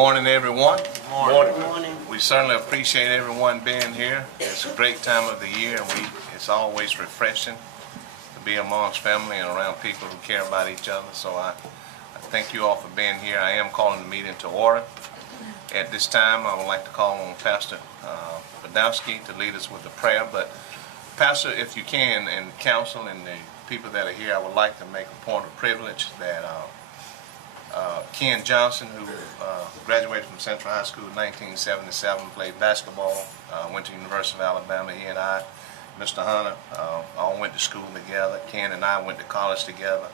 Morning, everyone. Morning. We certainly appreciate everyone being here. It's a great time of the year, and it's always refreshing to be amongst family and around people who care about each other. So I thank you all for being here. I am calling the meeting to order. At this time, I would like to call on Pastor Badowski to lead us with a prayer. But Pastor, if you can, and council and the people that are here, I would like to make a point of privilege that Ken Johnson, who graduated from Central High School in 1977, played basketball, went to University of Alabama. He and I, Mr. Hunter, all went to school together. Ken and I went to college together.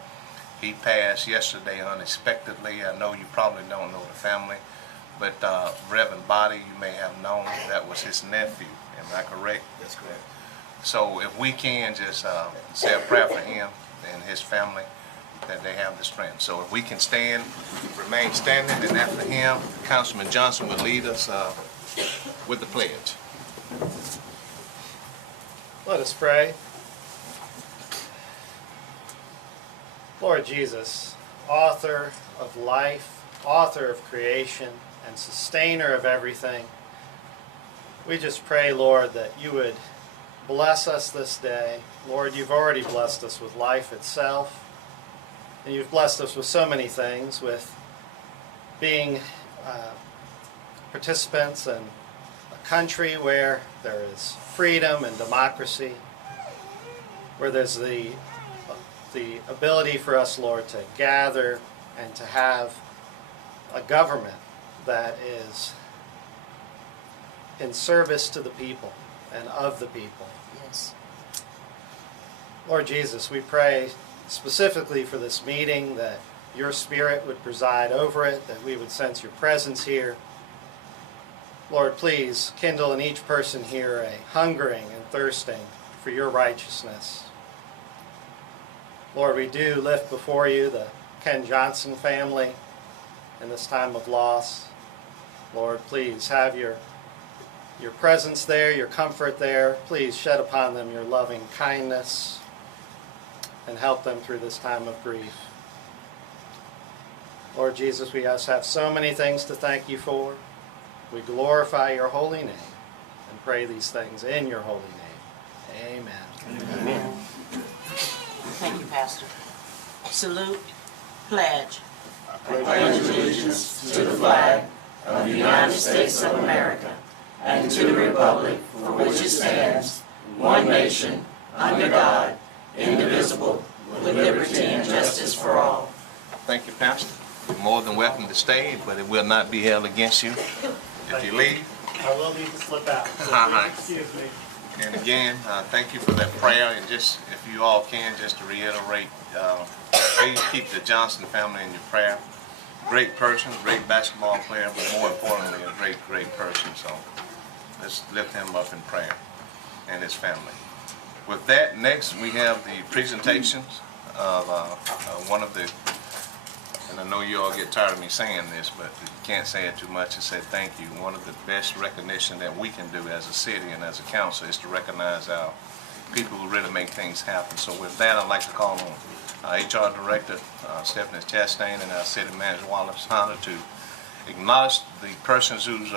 He passed yesterday unexpectedly. I know you probably don't know the family, but Reverend Body, you may have known, that was his nephew. Am I correct? That's correct. So if we can just say a prayer for him and his family, that they have the strength. So if we can stand, remain standing, and after him, Councilman Johnson will lead us with the pledge. Let us pray. Lord Jesus, author of life, author of creation, and sustainer of everything, we just pray, Lord, that you would bless us this day. Lord, you've already blessed us with life itself. And you've blessed us with so many things, with being participants in a country where there is freedom and democracy, where there's the ability for us, Lord, to gather and to have a government that is in service to the people and of the people. Yes. Lord Jesus, we pray specifically for this meeting, that your Spirit would preside over it, that we would sense your presence here. Lord, please kindle in each person here a hungering and thirsting for your righteousness. Lord, we do lift before you the Ken Johnson family in this time of loss. Lord, please have your presence there, your comfort there. Please shed upon them your loving kindness and help them through this time of grief. Lord Jesus, we just have so many things to thank you for. We glorify your holy name and pray these things in your holy name. Amen. Amen. Thank you, Pastor. Salute, pledge. I pledge allegiance to the flag of the United States of America and to the republic for which it stands, one nation, under God, indivisible, with liberty and justice for all. Thank you, Pastor. You're more than welcome to stay, but it will not be held against you if you leave. I will need to slip out, so Uh-huh. please excuse me. And again, thank you for that prayer. And just, if you all can, just to reiterate, please keep the Johnson family in your prayer. Great person, great basketball player, but more importantly, a great, great person. So let's lift him up in prayer and his family. With that, next we have the presentations of one of the, and I know you all get tired of me saying this, but you can't say it too much and say thank you. One of the best recognition that we can do as a city and as a council is to recognize our people who really make things happen. So with that, I'd like to call on our HR Director, Stephanie Chastain, and our City Manager, Wallace Hunter, to acknowledge the persons who's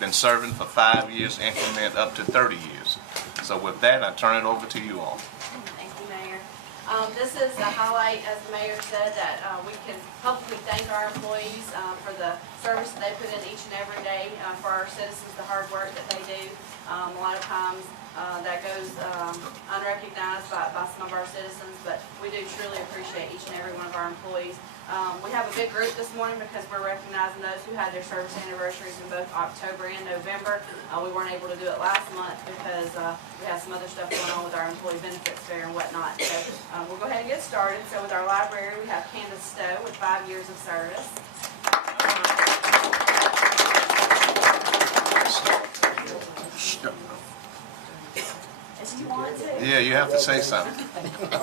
been serving for 5 years, increment up to 30 years. So with that, I turn it over to you all. Thank you, Mayor. This is a highlight, as the Mayor said, that we can publicly thank our employees for the service that they put in each and every day for our citizens, the hard work that they do. A lot of times that goes unrecognized by some of our citizens, but we do truly appreciate each and every one of our employees. We have a big group this morning because we're recognizing those who had their service anniversaries in both October and November. We weren't able to do it last month because we had some other stuff going on with our employee benefits fair and whatnot. So we'll go ahead and get started. So with our library, we have Candace Stowe with 5 years of service. If you want to. Yeah, you have to say something. I'm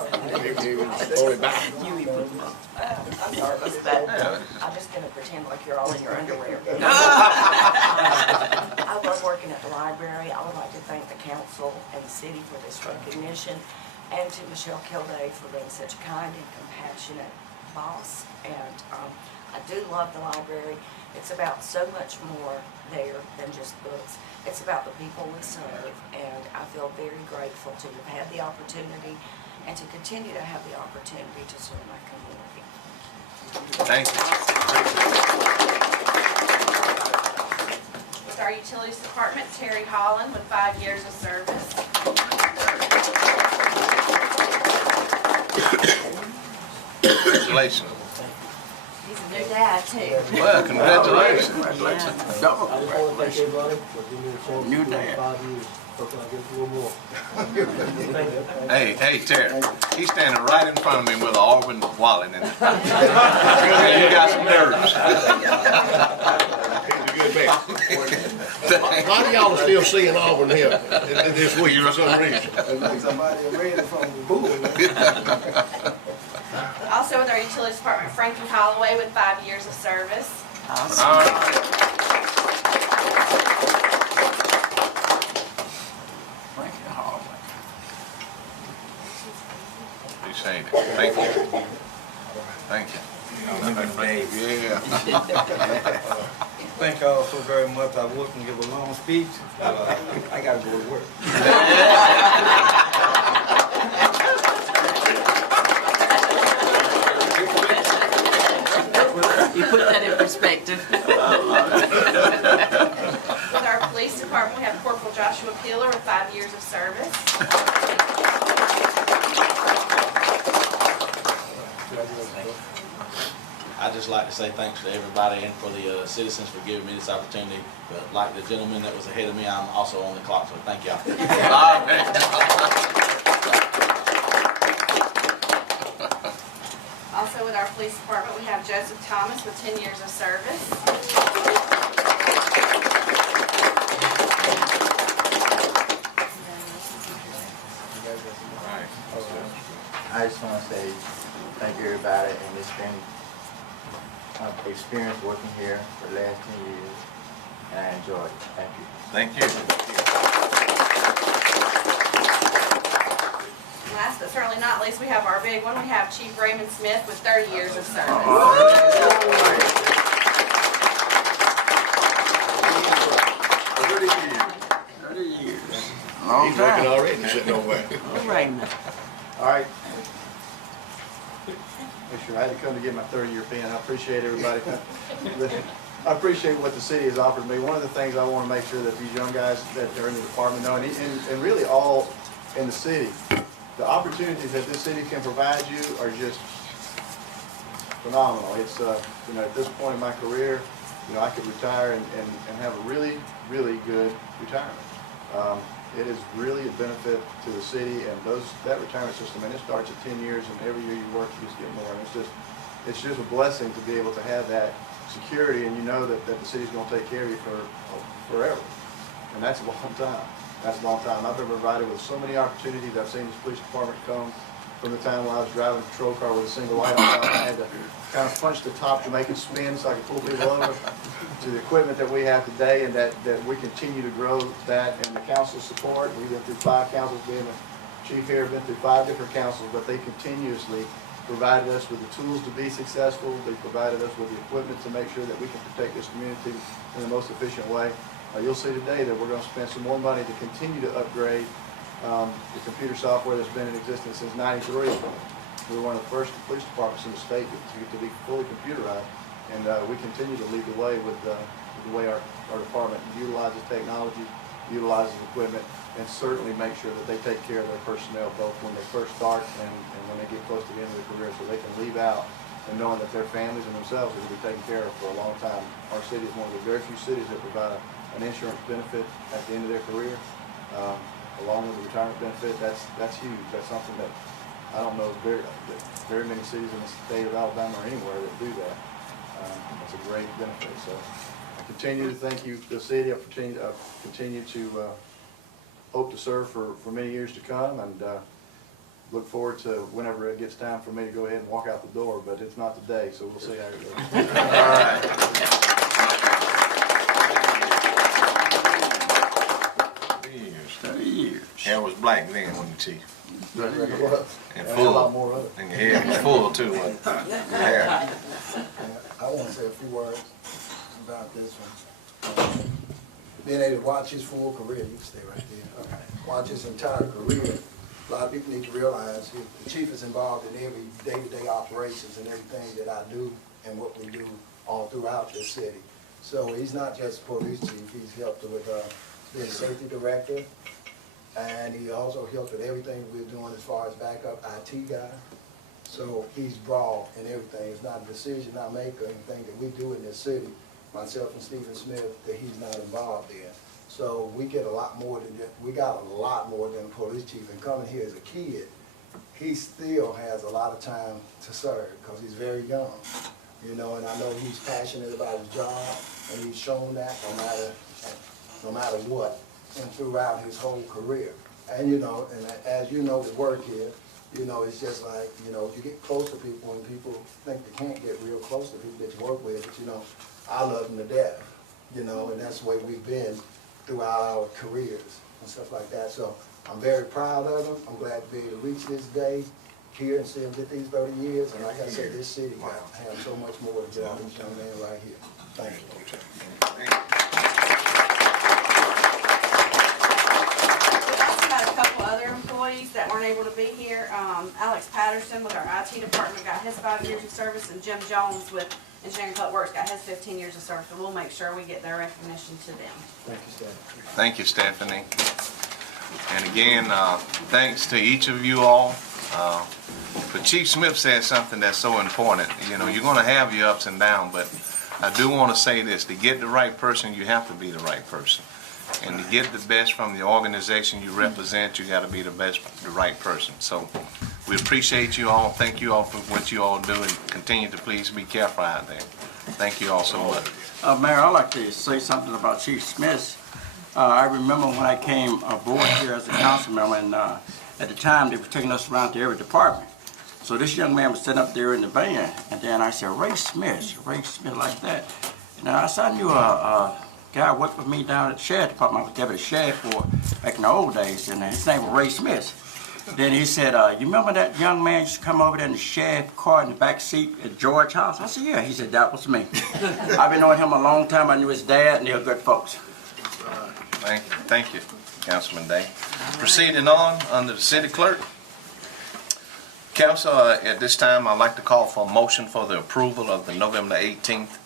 nervous, but I'm just going to pretend like you're all in your underwear. I love working at the library. I would like to thank the council and the city for this recognition, and to Michelle Kilday for being such a kind and compassionate boss, and I do love the library. It's about so much more there than just books. It's about the people we serve, and I feel very grateful to have had the opportunity and to continue to have the opportunity to serve my community. Thank you. With our Utilities Department, Terry Holland with 5 years of service. Congratulations. He's a new dad too. Well, congratulations. New dad. Hey, Terry. He's standing right in front of me with an Auburn wallet in it. You got some nerves. A lot of y'all are still seeing Auburn here this week for some reason. Also with our Utilities Department, Frankie Holloway with 5 years of service. All right. Appreciate it. Thank you. Thank you. Yeah. Thank y'all so very much. I wouldn't give a long speech, but I gotta go to work. You put that in perspective. With our Police Department, we have Corporal Joshua Peeler with 5 years of service. I'd just like to say thanks to everybody and for the citizens for giving me this opportunity. But like the gentleman that was ahead of me, I'm also on the clock, so thank y'all. Also with our Police Department, we have Joseph Thomas with 10 years of service. I just want to say thank you everybody, and it's been an experience working here for the last 10 years, and I enjoyed it. Thank you. Thank you. Last but certainly not least, we have our big one. We have Chief Raymond Smith with 30 years of service. 30 years. He's working already, sitting over there. Raymond. All right. Make sure I had to come to get my 30-year pin. I appreciate everybody. I appreciate what the city has offered me. One of the things I want to make sure that these young guys that are in the department know, and really all in the city, the opportunities that this city can provide you are just phenomenal. It's, you know, at this point in my career, you know, I could retire and have a really, really good retirement. It is really a benefit to the city, and that retirement system, and it starts at 10 years, and every year you work, you just get more. And it's just a blessing to be able to have that security, and you know that the city's going to take care of you for forever. And that's a long time. That's a long time. I've been provided with so many opportunities. I've seen this police department come from the time when I was driving a patrol car with a single light on. I had to kind of punch the top to make it spin so I could pull people over, to the equipment that we have today, and that we continue to grow that, and the council's support. We've been through 5 councils, being the chief here, been through 5 different councils, but they continuously provided us with the tools to be successful. They provided us with the equipment to make sure that we can protect this community in the most efficient way. You'll see today that we're going to spend some more money to continue to upgrade the computer software that's been in existence since '93. We were one of the first police departments in the state to be fully computerized, and we continue to lead the way with the way our department utilizes technology, utilizes equipment, and certainly make sure that they take care of their personnel both when they first start and when they get close to the end of their career, so they can leave out and knowing that their families and themselves are going to be taken care of for a long time. Our city is one of the very few cities that provide an insurance benefit at the end of their career, along with the retirement benefit. That's huge. That's something that I don't know very many cities in the state of Alabama or anywhere that do that. It's a great benefit. So I continue to thank you, the city. I continue to hope to serve for many years to come, and look forward to whenever it gets time for me to go ahead and walk out the door, but it's not today, so we'll see how it goes. All right. 30 years. Hair was black then, wasn't it, Chief? And And a lot full. more of it. And your head was full too. wasn't it? Yeah. I want to say a few words about this one. Being able to watch his full career, you can stay right there. Okay. Watch his entire career. A lot of people need to realize the chief is involved in every day-to-day operations and everything that I do and what we do all throughout this city. So he's not just a police chief, he's helped with being safety director, and he also helped with everything we're doing as far as backup IT guy. So he's broad in everything. It's not a decision I make or anything that we do in this city, myself and Stephen Smith, that he's not involved in. So we get a lot more than that. We got a lot more than a police chief. And coming here as a kid, he still has a lot of time to serve because he's very young. You know, and I know he's passionate about his job, and he's shown that no matter what, and throughout his whole career. And you know, and as you know, the work here, you know, it's just like, you know, you get close to people and people think they can't get real close to people that you work with, but you know, I love them to death, you know, and that's the way we've been throughout our careers and stuff like that. So I'm very proud of them. I'm glad to be able to reach this day here and see him get these 30 years. And like I said, this city has so much more to get out of this young man right here. Thank you. We also had a couple other employees that weren't able to be here. Alex Patterson with our IT department got his 5 years of service, and Jim Jones with Engineering Public Works got his 15 years of service. So we'll make sure we get their recognition to them. Thank you, Stephanie. Thank you, Stephanie. And again, thanks to each of you all. But Chief Smith said something that's so important. You know, you're going to have your ups and downs, but I do want to say this. To get the right person, you have to be the right person. And to get the best from the organization you represent, you got to be the right person. So we appreciate you all. Thank you all for what you all do, and continue to please be careful out there. Thank you all so much. Mayor, I'd like to say something about Chief Smith. I remember when I came aboard here as a council member, and at the time they were taking us around to every department. So this young man was sitting up there in the van, and then I said, Ray Smith like that. And I said, I knew a guy worked with me down at the sheriff department. I was deputy sheriff for back in the old days, and his name was Ray Smith. Then he said, you remember that young man used to come over there in the sheriff car in the back seat at George House? I said, yeah. He said, that was me. I've been knowing him a long time. I knew his dad, and they're good folks. Thank you, Councilman Day. Proceeding on under the city clerk. Council, at this time, I'd like to call for a motion for the approval of the November 18th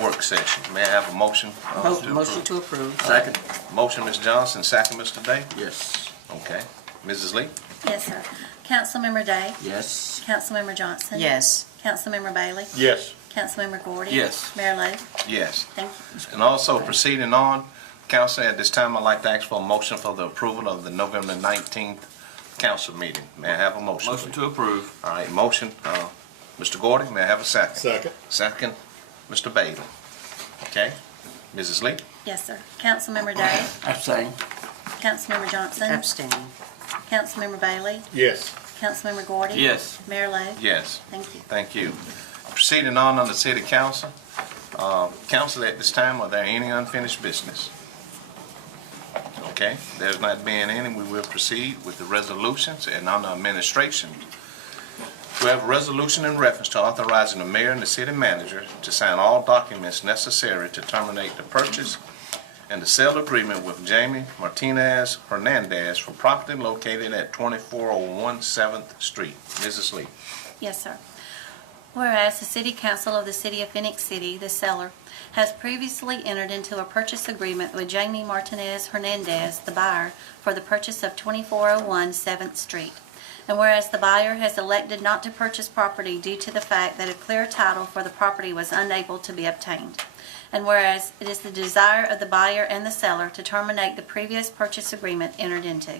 work session. May I have a motion? Motion to approve. Second. Motion, Ms. Johnson, second, Mr. Day? Yes. Okay. Mrs. Lee? Yes, sir. Councilmember Day? Yes. Councilmember Johnson? Yes. Councilmember Bailey? Yes. Councilmember Gordy? Yes. Mayor Lo? Yes. Thank you. And also proceeding on, Council, at this time, I'd like to ask for a motion for the approval of the November 19th council meeting. May I have a motion? Motion to approve. All right, motion, Mr. Gordy, may I have a second? Second. Second, Mr. Bailey. Okay. Mrs. Lee? Yes, sir. Councilmember Day? Abstain. Councilmember Johnson? Abstain. Councilmember Bailey? Yes. Councilmember Gordy? Yes. Mayor Lo? Yes. Thank you. Thank you. Proceeding on under City Council. Council, at this time, are there any unfinished business? Okay, there's not being any, we will proceed with the resolutions. And under administration, we have a resolution in reference to authorizing the mayor and the city manager to sign all documents necessary to terminate the purchase and the sale agreement with Jamie Martinez Hernandez for property located at 2401 7th Street. Mrs. Lee. Yes, sir. Whereas the City Council of the City of Phenix City, the seller, has previously entered into a purchase agreement with Jamie Martinez Hernandez, the buyer, for the purchase of 2401 7th Street. And whereas the buyer has elected not to purchase property due to the fact that a clear title for the property was unable to be obtained. And whereas it is the desire of the buyer and the seller to terminate the previous purchase agreement entered into.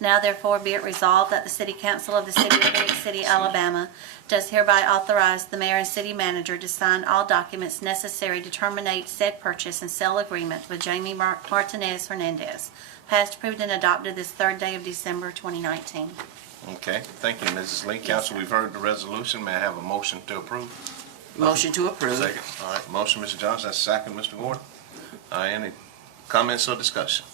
Now therefore be it resolved that the City Council of the City of Phenix City, Alabama, does hereby authorize the mayor and city manager to sign all documents necessary to terminate said purchase and sale agreement with Jamie Martinez Hernandez, passed, approved, and adopted this 3rd day of December 2019. Okay, thank you, Mrs. Lee. Council, we've heard the resolution. May I have a motion to approve? Motion to approve. Second. All right, motion, Mr. Johnson, that's second, Mr. Gordon. Any comments or discussion?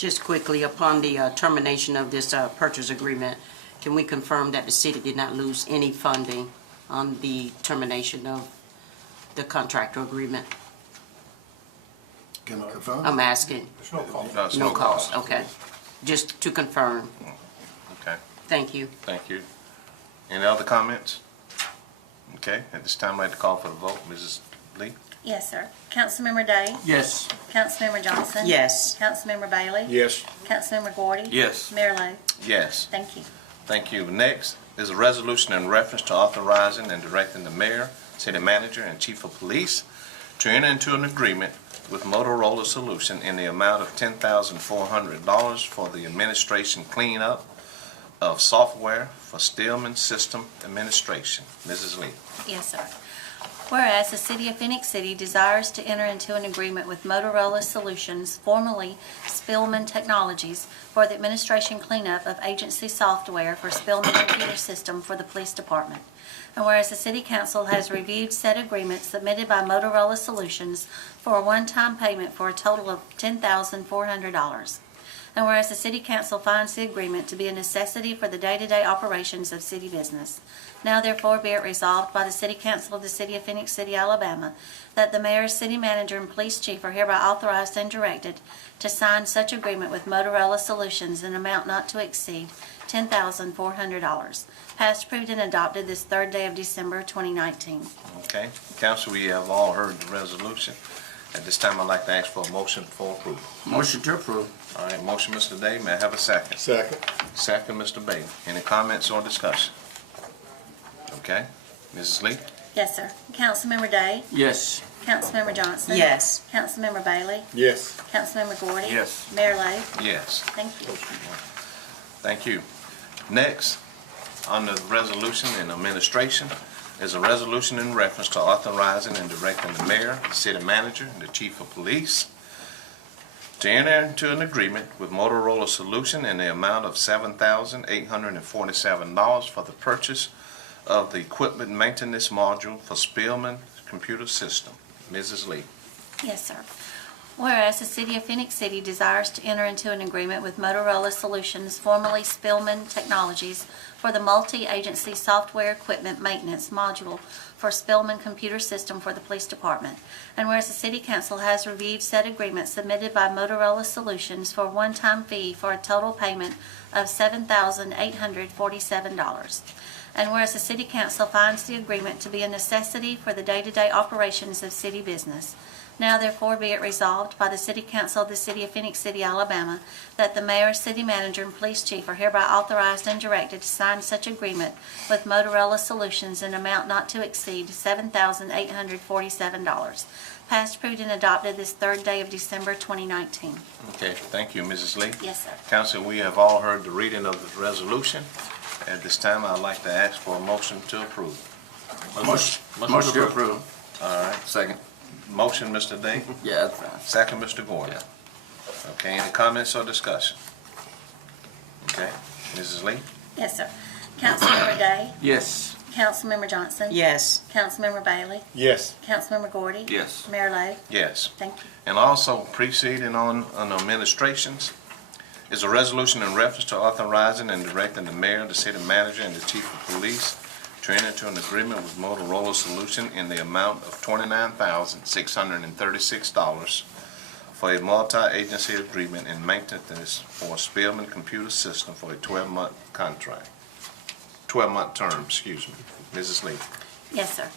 Just quickly, upon the termination of this purchase agreement, can we confirm that the city did not lose any funding on the termination of the contractor agreement? Can I confirm? I'm asking. There's no cost. No cost, okay. Just to confirm. Okay, Thank you. thank you. Any other comments? Okay, at this time, I'd like to call for the vote. Mrs. Lee? Yes, sir. Councilmember Day? Yes. Councilmember Johnson? Yes. Councilmember Bailey? Yes. Councilmember Gordy? Yes. Mayor Lo? Yes. Thank you. Thank you. Next is a resolution in reference to authorizing and directing the mayor, city manager, and chief of police to enter into an agreement with Motorola Solution in the amount of $10,400 for the administration cleanup of software for Stillman System Administration. Mrs. Lee. Yes, sir. Whereas the City of Phenix City desires to enter into an agreement with Motorola Solutions, formerly Spillman Technologies, for the administration cleanup of agency software for Spillman Computer System for the Police Department. And whereas the City Council has reviewed said agreement submitted by Motorola Solutions for a one-time payment for a total of $10,400. And whereas the City Council finds the agreement to be a necessity for the day-to-day operations of city business. Now therefore be it resolved by the City Council of the City of Phenix City, Alabama, that the mayor, city manager, and police chief are hereby authorized and directed to sign such agreement with Motorola Solutions in an amount not to exceed $10,400. Passed, approved, and adopted this third day of December 2019. Okay. Council, we have all heard the resolution. At this time, I'd like to ask for a motion for approval. Motion to approve. All right, motion, Mr. Day. May I have a second? Second. Second, Mr. Bailey. Any comments or discussion? Okay. Mrs. Lee? Yes, sir. Councilmember Day? Yes. Councilmember Johnson? Yes. Councilmember Bailey? Yes. Councilmember Gordy? Yes. Mayor Lo? Yes. Thank you. Thank you. Next, under the resolution and administration, is a resolution in reference to authorizing and directing the mayor, the city manager, and the chief of police to enter into an agreement with Motorola Solution in the amount of $7,847 for the purchase of the equipment maintenance module for Spillman Computer System. Mrs. Lee. Yes, sir. Whereas the City of Phenix City desires to enter into an agreement with Motorola Solutions, formerly Spillman Technologies, for the multi-agency software equipment maintenance module for Spillman Computer System for the Police Department. And whereas the City Council has reviewed said agreement submitted by Motorola Solutions for a one-time fee for a total payment of $7,847. And whereas the City Council finds the agreement to be a necessity for the day-to-day operations of city business. Now therefore be it resolved by the City Council of the City of Phenix City, Alabama, that the mayor, city manager, and police chief are hereby authorized and directed to sign such agreement with Motorola Solutions in an amount not to exceed $7,847. Passed, approved, and adopted this third day of December 2019. Okay, thank you, Mrs. Lee. Yes, sir. Council, we have all heard the reading of the resolution. At this time, I'd like to ask for a motion to approve. Motion to approve. All right. Second. Motion, Mr. Day. Yeah, that's fine. Second, Mr. Gordon. Okay, any comments or discussion? Okay, Mrs. Lee? Yes, sir. Councilmember Day? Yes. Councilmember Johnson? Yes. Councilmember Bailey? Yes. Councilmember Gordy? Yes. Mayor Lo? Yes. Thank you. And also preceding on administrations is a resolution in reference to authorizing and directing the mayor, the city manager, and the chief of police to enter into an agreement with Motorola Solution in the amount of $29,636 for a multi-agency agreement in maintenance for Spillman Computer System for a 12-month contract. 12-month term, excuse me. Mrs. Lee. Yes, sir.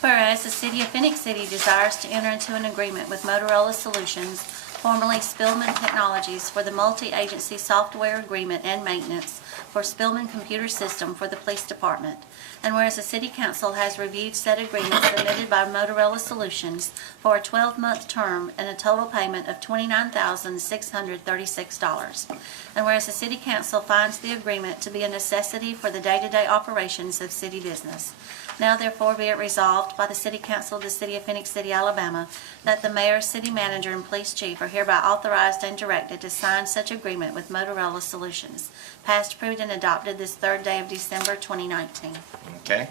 Whereas the City of Phenix City desires to enter into an agreement with Motorola Solutions, formerly Spillman Technologies, for the multi-agency software agreement and maintenance for Spillman Computer System for the Police Department. And whereas the City Council has reviewed said agreement submitted by Motorola Solutions for a 12-month term and a total payment of $29,636. And whereas the City Council finds the agreement to be a necessity for the day-to-day operations of city business. Now therefore be it resolved by the City Council of the City of Phenix City, Alabama, that the mayor, city manager, and police chief are hereby authorized and directed to sign such agreement with Motorola Solutions. Passed, approved, and adopted this third day of December 2019. Okay.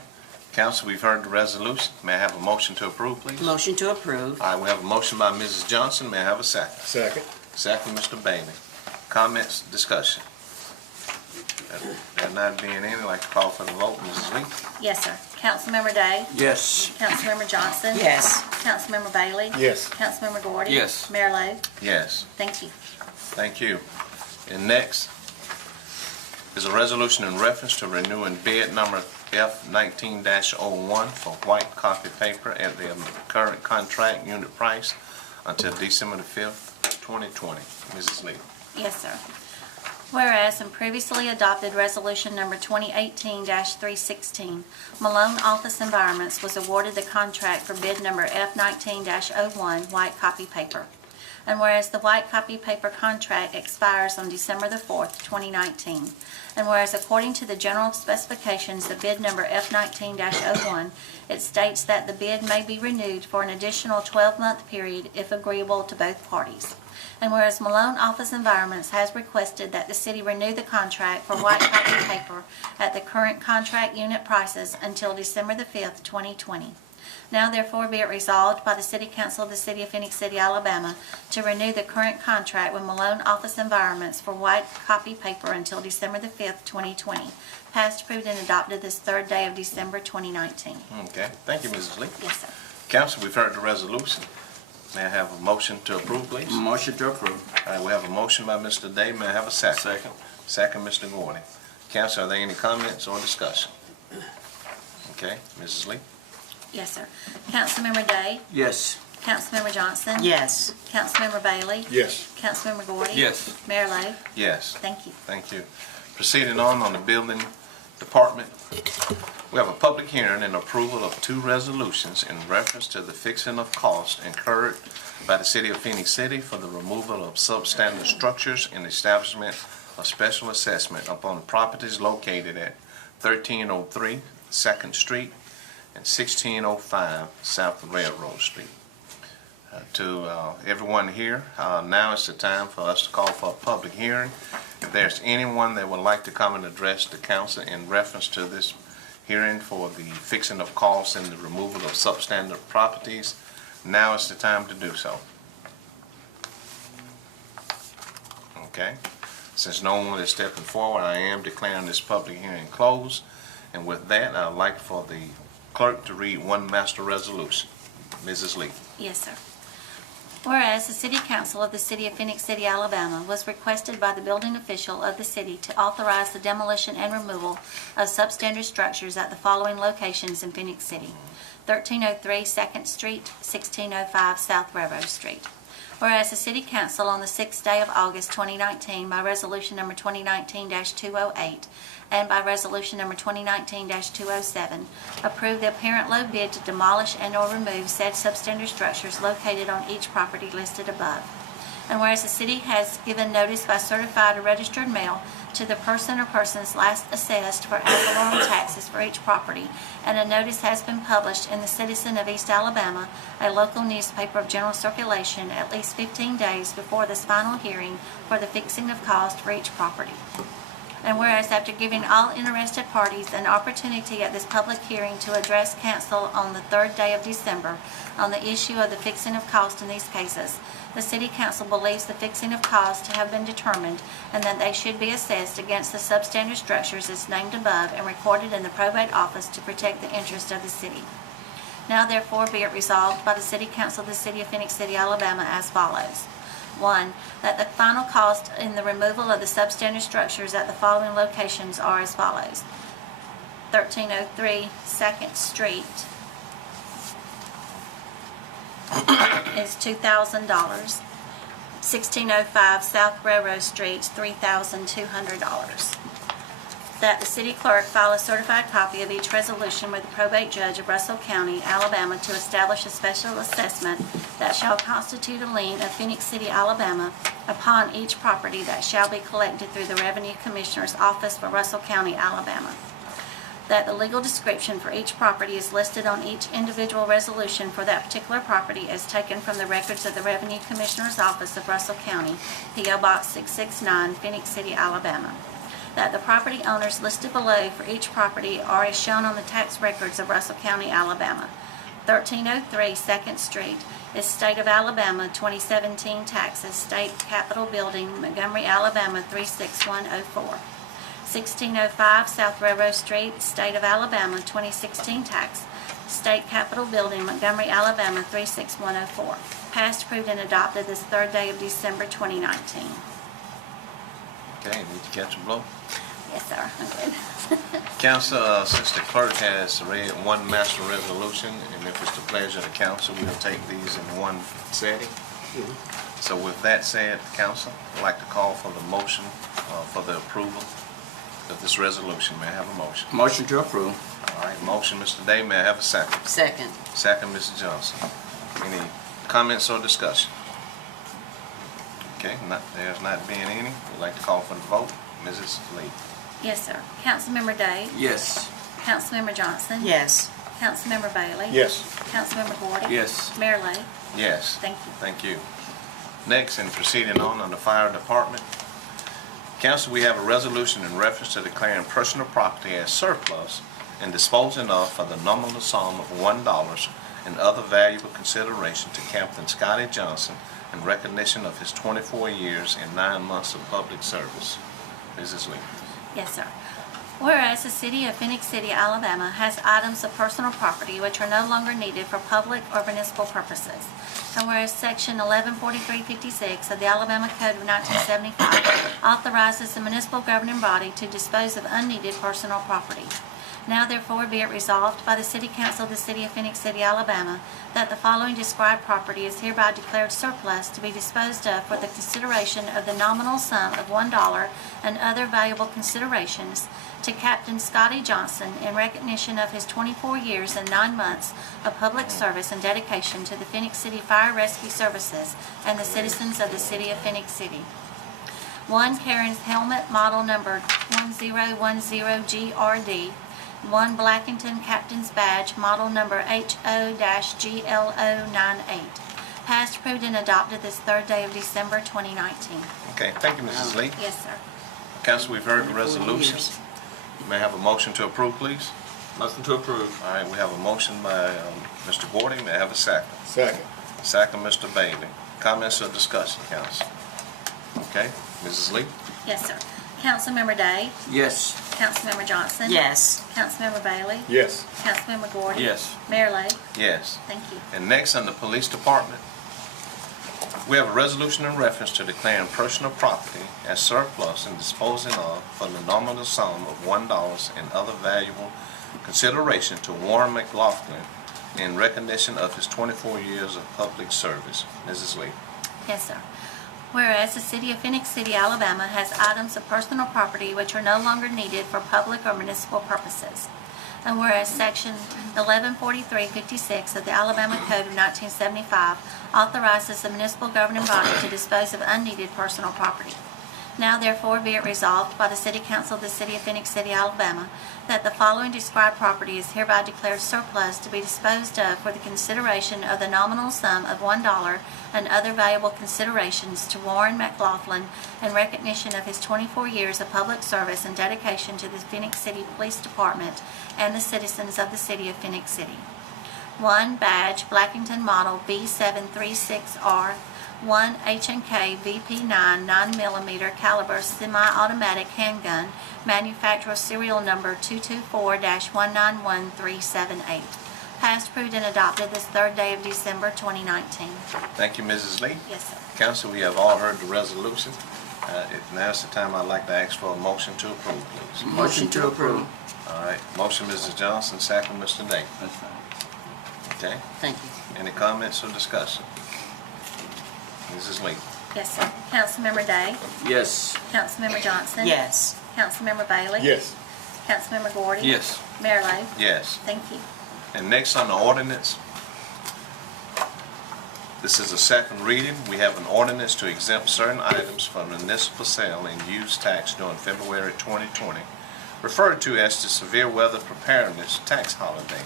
Council, we've heard the resolution. May I have a motion to approve, please? Motion to approve. All right, we have a motion by Mrs. Johnson. May I have a second? Second. Second, Mr. Bailey. Comments, discussion? There not being any, I'd like to call for the vote. Mrs. Lee? Yes, sir. Councilmember Day? Yes. Councilmember Johnson? Yes. Councilmember Bailey? Yes. Councilmember Gordy? Yes. Mayor Lo? Yes. Thank you. Thank you. And next is a resolution in reference to renewing bid number F19-01 for white copy paper at the current contract unit price until December the 5th, 2020. Mrs. Lee. Yes, sir. Whereas in previously adopted resolution number 2018-316, Malone Office Environments was awarded the contract for bid number F19-01 white copy paper. And whereas the white copy paper contract expires on December the 4th, 2019. And whereas according to the general specifications of bid number F19-01, it states that the bid may be renewed for an additional 12-month period if agreeable to both parties. And whereas Malone Office Environments has requested that the city renew the contract for white copy paper at the current contract unit prices until December the 5th, 2020. Now therefore be it resolved by the City Council of the City of Phenix City, Alabama, to renew the current contract with Malone Office Environments for white copy paper until December the 5th, 2020. Passed, approved, and adopted this third day of December 2019. Okay. Thank you, Mrs. Lee. Yes, sir. Council, we've heard the resolution. May I have a motion to approve, please? Motion to approve. All right, we have a motion by Mr. Day. May I have a second? Second. Second, Mr. Gordy. Council, are there any comments or discussion? Okay, Mrs. Lee? Yes, sir. Councilmember Day? Yes. Councilmember Johnson? Yes. Councilmember Bailey? Yes. Councilmember Gordy? Yes. Mayor Lo? Yes. Thank you. Thank you. Proceeding on the building department, we have a public hearing and approval of two resolutions in reference to the fixing of costs incurred by the City of Phenix City for the removal of substandard structures and establishment of special assessment upon properties located at 1303 2nd Street and 1605 South Railroad Street. To everyone here, now is the time for us to call for a public hearing. If there's anyone that would like to come and address the council in reference to this hearing for the fixing of costs and the removal of substandard properties, now is the time to do so. Okay. Since no one is stepping forward, I am declaring this public hearing closed. And with that, I'd like for the clerk to read one master resolution. Mrs. Lee. Yes, sir. Whereas the City Council of the City of Phenix City, Alabama was requested by the building official of the city to authorize the demolition and removal of substandard structures at the following locations in Phenix City: 1303 2nd Street, 1605 South Railroad Street. Whereas the City Council on the 6th day of August 2019 by resolution number 2019-208 and by resolution number 2019-207 approved the apparent low bid to demolish and or remove said substandard structures located on each property listed above. And whereas the city has given notice by certified or registered mail to the person or persons last assessed for ad valorem taxes for each property, and a notice has been published in the Citizen of East Alabama, a local newspaper of general circulation, at least 15 days before this final hearing for the fixing of cost for each property. And whereas after giving all interested parties an opportunity at this public hearing to address council on the third day of December on the issue of the fixing of cost in these cases, the City Council believes the fixing of costs to have been determined and that they should be assessed against the substandard structures as named above and recorded in the probate office to protect the interest of the city. Now therefore be it resolved by the City Council of the City of Phenix City, Alabama as follows. 1. That the final cost in the removal of the substandard structures at the following locations are as follows: 1303 2nd Street is $2,000. 1605 South Railroad Street, $3,200. That the city clerk file a certified copy of each resolution with the probate judge of Russell County, Alabama, to establish a special assessment that shall constitute a lien of Phenix City, Alabama, upon each property that shall be collected through the Revenue Commissioner's Office for Russell County, Alabama. That the legal description for each property is listed on each individual resolution for that particular property as taken from the records of the Revenue Commissioner's Office of Russell County, P.O. Box 669, Phenix City, Alabama. That the property owners listed below for each property are as shown on the tax records of Russell County, Alabama. 1303 2nd Street is State of Alabama 2017 taxes, State Capitol Building, Montgomery, Alabama 36104. 1605 South Railroad Street, State of Alabama 2016 tax, State Capitol Building, Montgomery, Alabama 36104. Passed, approved, and adopted this 3rd day of December 2019. Okay, need to catch a blow. Yes, sir. I'm good. Council, since the clerk has read one master resolution, and if it's the pleasure of the council, we'll take these in one setting. So with that said, council, I'd like to call for the motion for the approval of this resolution. May I have a motion? Motion to approve. All right, motion, Mr. Day. May I have a second? Second. Second, Mrs. Johnson. Any comments or discussion? Okay, there's not being any. We'd like to call for the vote. Mrs. Lee. Yes, sir. Councilmember Day? Yes. Councilmember Johnson? Yes. Councilmember Bailey? Yes. Councilmember Gordy? Yes. Mayor Lo? Yes. Thank you. Thank you. Next, and proceeding on the fire department. Council, we have a resolution in reference to declaring personal property as surplus and disposing of for the nominal sum of $1 and other valuable consideration to Captain Scotty Johnson in recognition of his 24 years and 9 months of public service. Mrs. Lee. Yes, sir. Whereas the city of Phenix City, Alabama has items of personal property which are no longer needed for public or municipal purposes. And whereas section 114356 of the Alabama Code of 1975 authorizes the municipal governing body to dispose of unneeded personal property. Now therefore be it resolved by the City Council of the City of Phenix City, Alabama, that the following described property is hereby declared surplus to be disposed of for the consideration of the nominal sum of $1 and other valuable considerations to Captain Scotty Johnson in recognition of his 24 years and 9 months of public service and dedication to the Phenix City Fire Rescue Services and the citizens of the City of Phenix City. 1 Karen's helmet model number 1010GRD. 1 Blackington Captain's Badge, model number HO-GLO98. Passed, approved, and adopted this 3rd day of December 2019. Okay, thank you, Mrs. Lee. Yes, sir. Council, we've heard the resolution. May I have a motion to approve, please? Motion to approve. All right, we have a motion by Mr. Gordy. May I have a second? Second. Second, Mr. Bailey. Comments or discussion, council? Okay, Mrs. Lee? Yes, sir. Councilmember Day? Yes. Councilmember Johnson? Yes. Councilmember Bailey? Yes. Councilmember Gordy? Yes. Mayor Lo? Yes. Thank you. And next, on the police department, we have a resolution in reference to declaring personal property as surplus and disposing of for the nominal sum of $1 and other valuable consideration to Warren McLaughlin in recognition of his 24 years of public service. Mrs. Lee. Yes, sir. Whereas the city of Phenix City, Alabama has items of personal property which are no longer needed for public or municipal purposes. And whereas section 114356 of the Alabama Code of 1975 authorizes the municipal governing body to dispose of unneeded personal property. Now therefore be it resolved by the City Council of the City of Phenix City, Alabama, that the following described property is hereby declared surplus to be disposed of for the consideration of the nominal sum of $1 and other valuable considerations to Warren McLaughlin in recognition of his 24 years of public service and dedication to the Phenix City Police Department and the citizens of the City of Phenix City. 1 Badge Blackington Model B736R. 1 H&K VP9 9mm caliber semi-automatic handgun, manufacturer serial number 224-191378. Passed, approved, and adopted this 3rd day of December 2019. Thank you, Mrs. Lee. Yes, sir. Council, we have all heard the resolution. Now's the time I'd like to ask for a motion to approve, please. Motion to approve. All right, motion, Mrs. Johnson, second, Mr. Day. That's fine. Okay, Thank you. any comments or discussion? Mrs. Lee. Yes, sir. Councilmember Day? Yes. Councilmember Johnson? Yes. Councilmember Bailey? Yes. Councilmember Gordy? Yes. Mayor Lo? Yes. Thank you. And next on the ordinance, this is a second reading. We have an ordinance to exempt certain items from municipal sale and use tax during February 2020, referred to as the Severe Weather Preparedness Tax Holiday.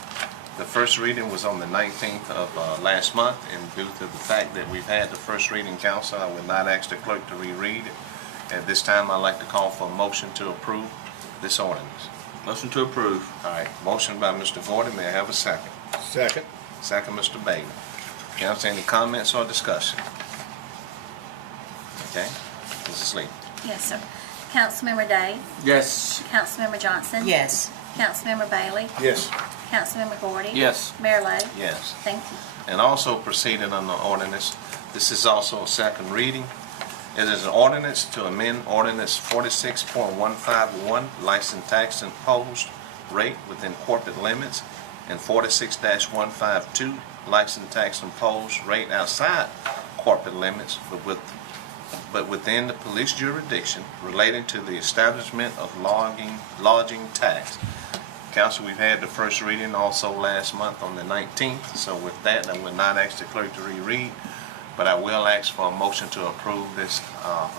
The first reading was on the 19th of last month, and due to the fact that we've had the first reading, council, I would not ask the clerk to reread it. At this time, I'd like to call for a motion to approve this ordinance. Motion to approve. All right, motion by Mr. Gordy. May I have a second? Second. Second, Mr. Bailey. Council, any comments or discussion? Okay, Mrs. Lee. Yes, sir. Councilmember Day? Yes. Councilmember Johnson? Yes. Councilmember Bailey? Yes. Councilmember Gordy? Yes. Mayor Lo? Yes. Thank you. And also proceeding on the ordinance, this is also a second reading. It is an ordinance to amend ordinance 46.151, license tax imposed rate within corporate limits, and 46-152, license tax imposed rate outside corporate limits, but within the police jurisdiction relating to the establishment of lodging tax. Council, we've had the first reading also last month on the 19th, so with that, I will not ask the clerk to reread, but I will ask for a motion to approve this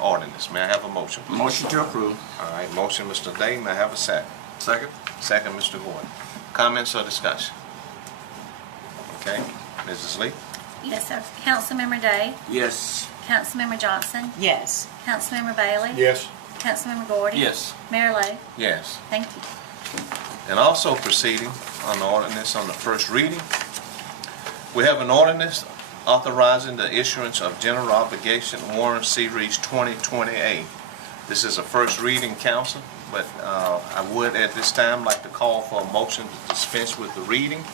ordinance. May I have a motion, please? Motion to approve. All right, motion, Mr. Day. May I have a second? Second. Second, Mr. Gordon. Comments or discussion? Okay, Mrs. Lee? Yes, sir. Councilmember Day? Yes. Councilmember Johnson? Yes. Councilmember Bailey? Yes. Councilmember Gordy? Yes. Mayor Lo? Yes. Thank you. And also proceeding on the ordinance on the first reading, we have an ordinance authorizing the issuance of general obligation warrant series 2028. This is a first reading, council, but I would at this time like to call for a motion to dispense with the reading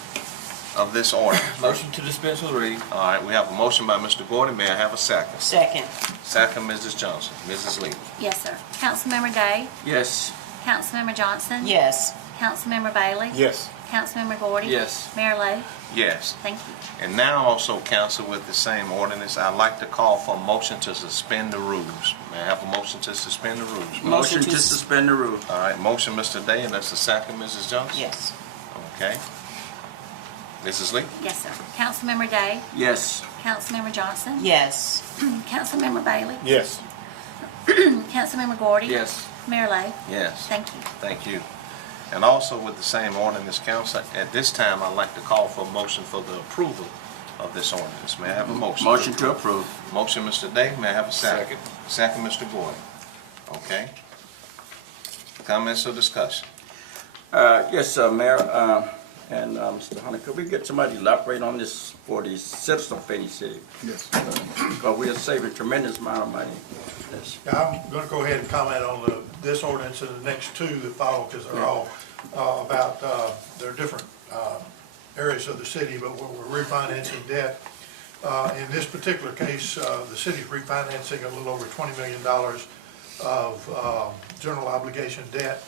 of this ordinance. Motion to dispense with reading. All right, we have a motion by Mr. Gordon. May I have a second? Second. Second, Mrs. Johnson. Mrs. Lee? Yes, sir. Councilmember Day? Yes. Councilmember Johnson? Yes. Councilmember Bailey? Yes. Councilmember Gordy? Yes. Mayor Lo? Yes. Thank you. And now also, council, with the same ordinance, I'd like to call for a motion to suspend the rules. May I have a motion to suspend the rules? Motion to suspend the rule. All right, motion, Mr. Day, and that's the second, Mrs. Johnson? Yes. Okay. Mrs. Lee? Yes, sir. Councilmember Day? Yes. Councilmember Johnson? Yes. Councilmember Bailey? Yes. Councilmember Gordy? Yes. Mayor Lo? Yes. Thank you. Thank you. And also with the same ordinance, council, at this time, I'd like to call for a motion for the approval of this ordinance. May I have a motion? Motion to approve. Motion, Mr. Day. May I have a second? Second, Mr. Gordon. Okay. Comments or discussion? Yes, Mayor, and Mr. Hunter, could we get somebody to elaborate on this for the citizens of Phenix City? Yes. Because we are saving tremendous amount of money. Yes. Yeah, I'm going to go ahead and comment on this ordinance and the next two that follow, because they're all about, they're different areas of the city, but we're refinancing debt. In this particular case, the city's refinancing a little over $20 million of general obligation debt.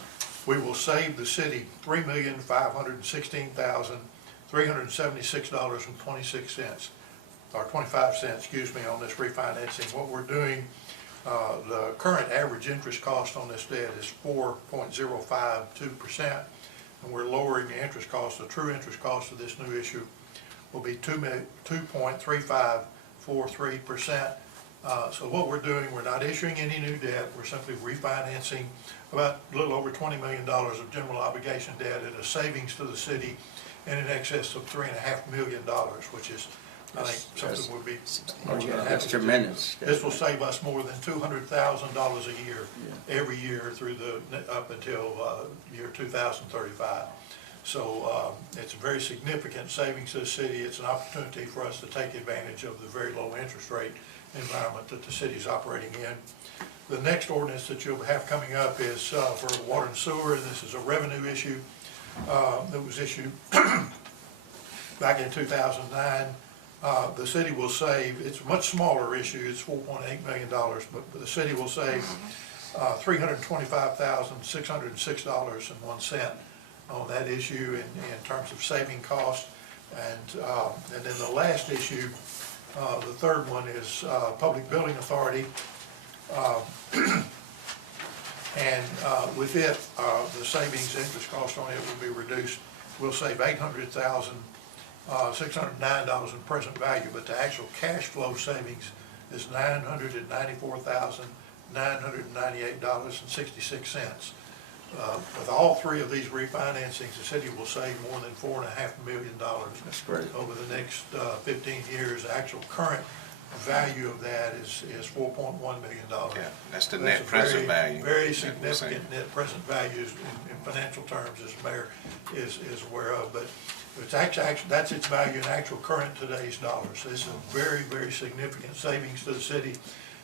We will save the city $3,516,376.26, or 25 cents, excuse me, on this refinancing. What we're doing, the current average interest cost on this debt is 4.052%, and we're lowering the interest cost. The true interest cost of this new issue will be 2.3543%. So what we're doing, we're not issuing any new debt. We're simply refinancing about a little over $20 million of general obligation debt at a savings to the city in excess of $3.5 million, which is, I think, something would be. That's tremendous. This will save us more than $200,000 a year, every year through up until year 2035. So it's a very significant savings to the city. It's an opportunity for us to take advantage of the very low interest rate environment that the city is operating in. The next ordinance that you'll have coming up is for water and sewer, and this is a revenue issue that was issued back in 2009. The city will save, it's a much smaller issue, it's $4.8 million, but the city will save $325,606.01 on that issue in terms of saving costs. And then the last issue, the third one is Public Building Authority. And with it, the savings interest cost on it will be reduced. We'll save $800,609 in present value, but the actual cash flow savings is $994,998.66. With all three of these refinancings, the city will save more than $4.5 million. That's great. Over the next 15 years. The actual current value of that is $4.1 million. Yeah, that's the net present value. Very significant net present values in financial terms, as the mayor is aware of. But It's actually, that's its value in actual current today's dollars. This is a very, very significant savings to the city,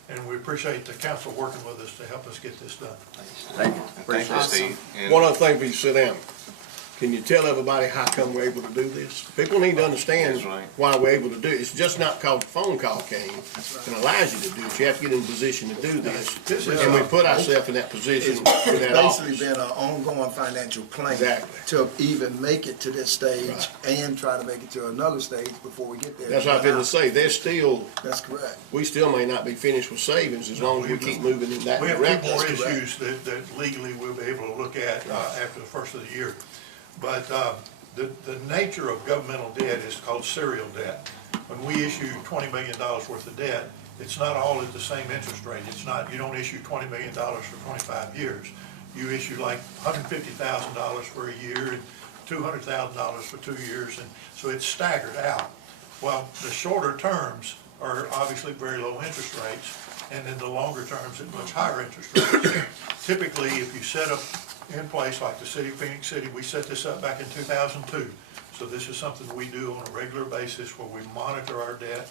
and we appreciate the council working with us to help us get this done. Thank you. Thank you, Steve. And One other thing before you sit down. Can you tell everybody how come we're able to do this? People need to understand That's right. why we're able to do it. It's just not because the phone call came and allows you to do it. You have to get in a position to do this. And we put ourselves in that position It's with that basically office. been an ongoing financial plan. Exactly. To even make it to this stage Right. and try to make it to another stage before we get there. That's what I was going to say. There's still, That's correct. we still may not be finished with savings as long as we keep moving in that We have direction. two more That's correct. issues that legally we'll be able to look at after the first of the year. But the nature of governmental debt is called serial debt. When we issue $20 million worth of debt, it's not all at the same interest rate. It's not, you don't issue $20 million for 25 years. You issue like $150,000 for a year and $200,000 for 2 years, and so it's staggered out. Well, the shorter terms are obviously very low interest rates, and then the longer terms at much higher interest rates. Typically, if you set up in place like the city of Phoenix City, we set this up back in 2002. So this is something we do on a regular basis where we monitor our debt.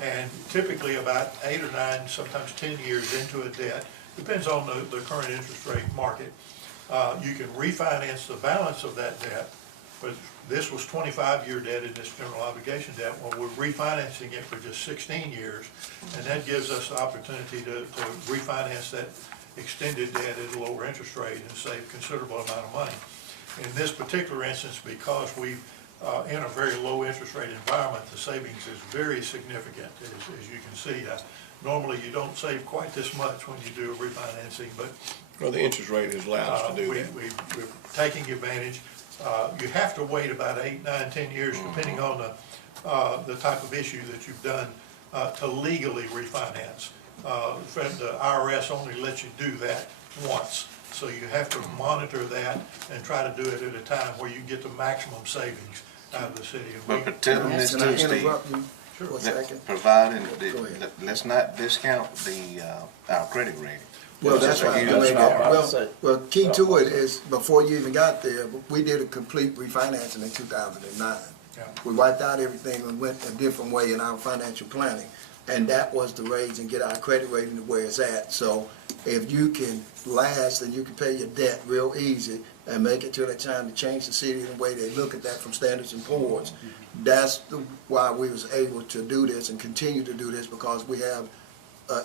And typically about 8 or 9, sometimes 10 years into a debt, depends on the current interest rate market, you can refinance the balance of that debt. But this was 25-year debt in this general obligation debt. Well, we're refinancing it for just 16 years, and that gives us the opportunity to refinance that extended debt at a lower interest rate and save considerable amount of money. In this particular instance, because we've in a very low interest rate environment, the savings is very significant, as you can see. Normally, you don't save quite this much when you do a refinancing, but Well, the interest rate has allowed us to do that. we're taking advantage. You have to wait about 8, 9, 10 years, depending on the type of issue that you've done, to legally refinance. The IRS only lets you do that once. So you have to monitor that and try to do it at a time where you can get the maximum savings out of the city. But protecting this Can I too, Steve, interrupt you for a second? providing, Go ahead. let's not discount our credit rating. Well, that's right. Well, key to it is, before you even got there, we did a complete refinancing in 2009. Yeah. We wiped out everything and went a different way in our financial planning. And that was to raise and get our credit rating to where it's at. So if you can last and you can pay your debt real easy and make it to the time to change the city in the way they look at that from Standards & Poor's, that's why we was able to do this and continue to do this, because we have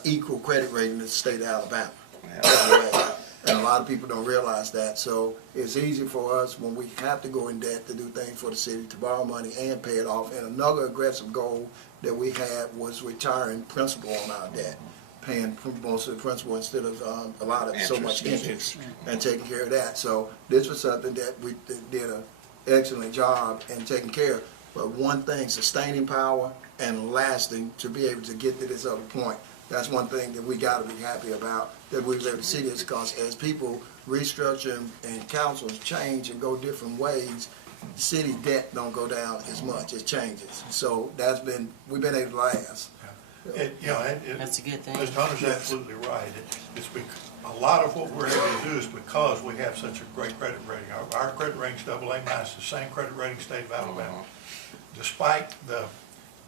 equal credit rating in the state of Alabama. And a lot of people don't realize that. So it's easy for us when we have to go in debt to do things for the city, to borrow money and pay it off. And another aggressive goal that we had was retiring principal on our debt, paying most of the principal instead of a lot of so much interest, and taking care of that. So this was something that we did an excellent job in taking care of. But one thing, sustaining power and lasting to be able to get to this other point. That's one thing that we got to be happy about, that we was able to see this, because as people restructure and councils change and go different ways, city debt don't go down as much, it changes. So we've been able to last. That's a good thing. Mr. Hunter's absolutely right. A lot of what we're able to do is because we have such a great credit rating. Our credit rating's AA-, the same credit rating state of Alabama. Despite the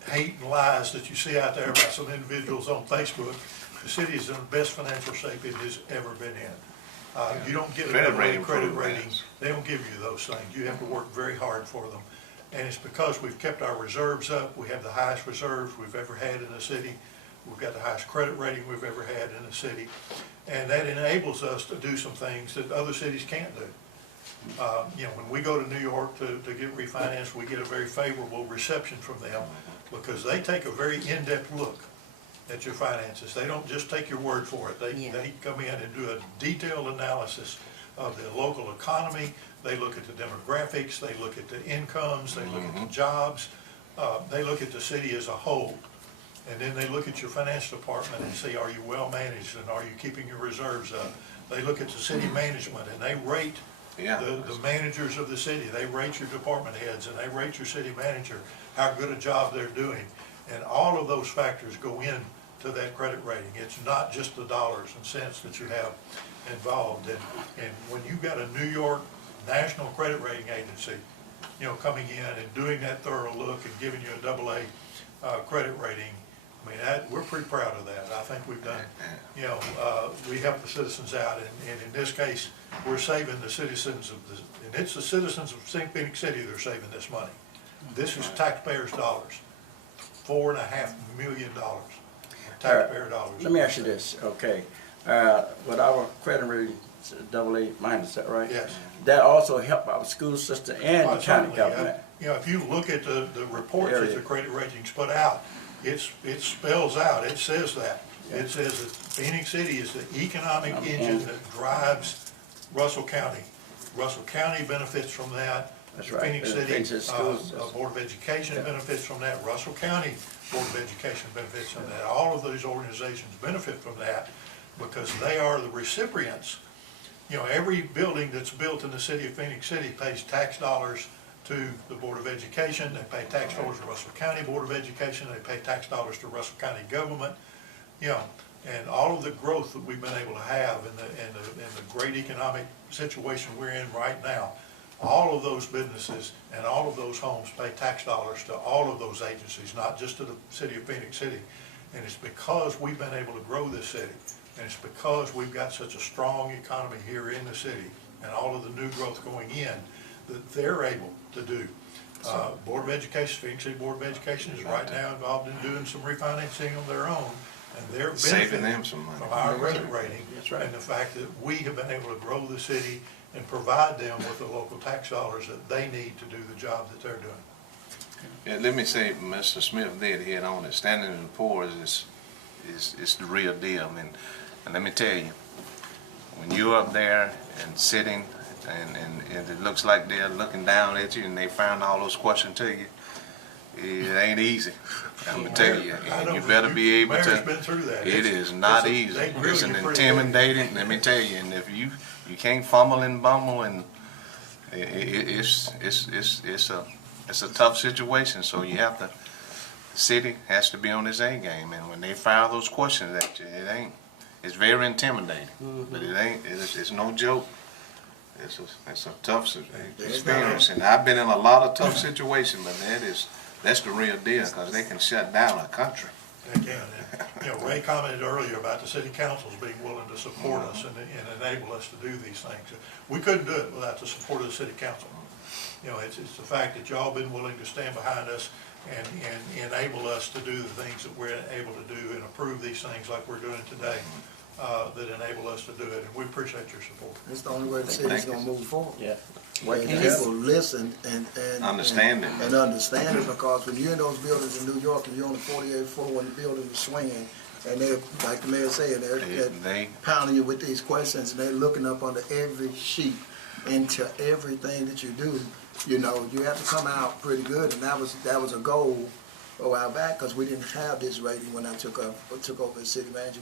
hate and lies that you see out there about some individuals on Facebook, the city is in the best financial shape it has ever been in. You don't get a credit rating. They don't give you those things. You have to work very hard for them. And it's because we've kept our reserves up. We have the highest reserves we've ever had in the city. We've got the highest credit rating we've ever had in the city. And that enables us to do some things that other cities can't do. When we go to New York to get refinanced, we get a very favorable reception from them, because they take a very in-depth look at your finances. They don't just take your word for it. They come in and do a detailed analysis of the local economy. They look at the demographics. They look at the incomes. They look at the jobs. They look at the city as a whole. And then they look at your financial department and see, are you well managed and are you keeping your reserves up? They look at the city management and they rate the managers of the city. They rate your department heads and they rate your city manager, how good a job they're doing. And all of those factors go into that credit rating. It's not just the dollars and cents that you have involved. And when you've got a New York National Credit Rating Agency coming in and doing that thorough look and giving you a AA credit rating. I mean, we're pretty proud of that. I think we've done, we help the citizens out, and in this case, we're saving the citizens and it's the citizens of Phenix City that are saving this money. This is taxpayers' dollars, $4.5 million taxpayer dollars. Let me ask you this, okay? With our credit rating, AA minus, is that right? Yes. That also help our school system and the county Certainly, government. if you look at the reports that the credit ratings put out, it spells out, it says that. It says that Phenix City is the economic engine that drives Russell County. Russell County benefits from that. That's right. Phenix City schools. Board of Education benefits from that. Russell County Board of Education benefits from that. All of those organizations benefit from that because they are the recipients. Every building that's built in the city of Phenix City pays tax dollars to the Board of Education. They pay tax dollars to Russell County Board of Education. They pay tax dollars to Russell County government. And all of the growth that we've been able to have and the great economic situation we're in right now, all of those businesses and all of those homes pay tax dollars to all of those agencies, not just to the city of Phenix City. And it's because we've been able to grow this city, and it's because we've got such a strong economy here in the city and all of the new growth going in that they're able to do. Board of Education, Phenix City Board of Education is right now involved in doing some refinancing of their own, and they're Saving benefiting them some money. from our credit rating. That's right. And the fact that we have been able to grow the city and provide them with the local tax dollars that they need to do the job that they're doing. Yeah, let me say, Mr. Smith did hit on it. Standing in the poor is the real deal. I mean, and let me tell you, when you're up there and sitting and it looks like they're looking down at you and they found all those questions to you, it ain't easy. I'm gonna tell you, and you better be able to. Mayor's been through that. It is not easy. It's an intimidating. Let me tell you, and if you can't fumble and bumble, and it's a tough situation. So you have to. The city has to be on its A game, and when they fire those questions at you, it's very intimidating. But it ain't. It's no joke. It's a tough experience, and I've been in a lot of tough situations, but that's the real deal, because they can shut down a country. They can. And, Ray commented earlier about the city councils being willing to support us and enable us to do these things. We couldn't do it without the support of the city council. It's the fact that y'all been willing to stand behind us and enable us to do the things that we're able to do and approve these things like we're doing today that enable us to do it. And we appreciate your support. It's the only way the city's gonna move forward. Yeah. And people listen and Understand it. And understand it, because when you're in those buildings in New York and you're on the 48th floor and the building is swinging, and they're, like the mayor said, they're pounding you with these questions, and they're looking up under every sheet into everything that you do, you have to come out pretty good. And that was a goal a while back, because we didn't have this rating when I took over as city manager.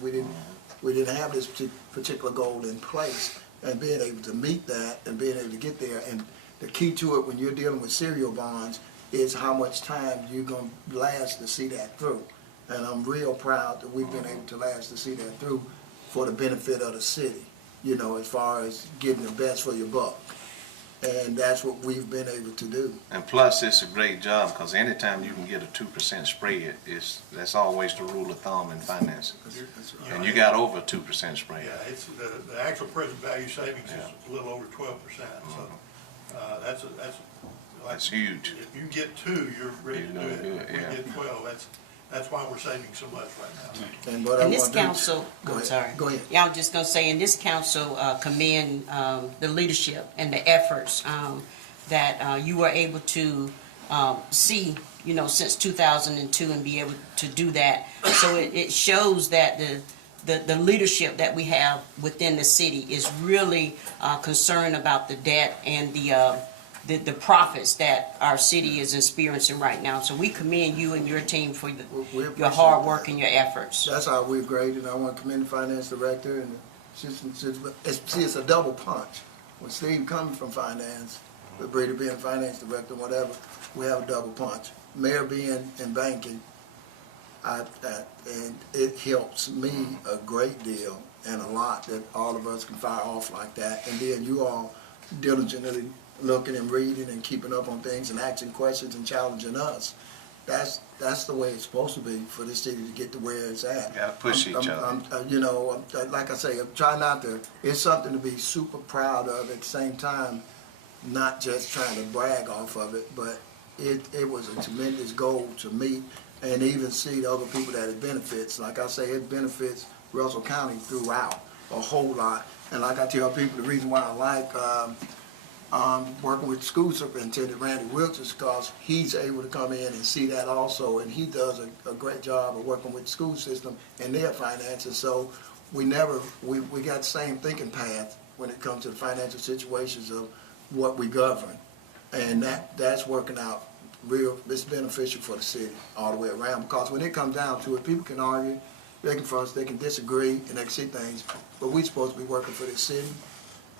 We didn't have this particular goal in place, and being able to meet that and being able to get there. And the key to it when you're dealing with serial bonds is how much time you're going to last to see that through. And I'm real proud that we've been able to last to see that through for the benefit of the city, as far as getting the best for your buck. And that's what we've been able to do. And plus, it's a great job, because anytime you can get a 2% spread, that's always the rule of thumb in finance. And you got over a 2% spread. Yeah, it's the actual present value savings is a little over 12%. So that's huge. If you get 2, you're ready to do it. If we get 12, that's why we're saving so much right now. And this council, Go ahead. Yeah, I'm just gonna say, in this council, commend the leadership and the efforts that you were able to see, since 2002, and be able to do that. So it shows that the leadership that we have within the city is really concerned about the debt and the profits that our city is experiencing right now. So we commend you and your team for your hard work and your efforts. That's how we're graded. I want to commend the finance director and the assistant. See, it's a double punch. When Steve comes from finance, with Brady being finance director, whatever, we have a double punch. Mayor being in banking, and it helps me a great deal and a lot that all of us can fire off like that. And then you all diligently looking and reading and keeping up on things and asking questions and challenging us. That's the way it's supposed to be for this city to get to where it's at. Gotta push each other. You know, like I say, I'm trying not to, it's something to be super proud of at the same time, not just trying to brag off of it, but it was a tremendous goal to meet and even see the other people that it benefits. Like I say, it benefits Russell County throughout a whole lot. And like I tell people, the reason why I like working with school superintendent Randy Wilkes is because he's able to come in and see that also, and he does a great job of working with the school system and their finances. So we got the same thinking path when it comes to the financial situations of what we govern, and that's working out it's beneficial for the city all the way around, because when it comes down to it, people can argue, they can fuss, they can disagree, and they can see things, but we're supposed to be working for this city.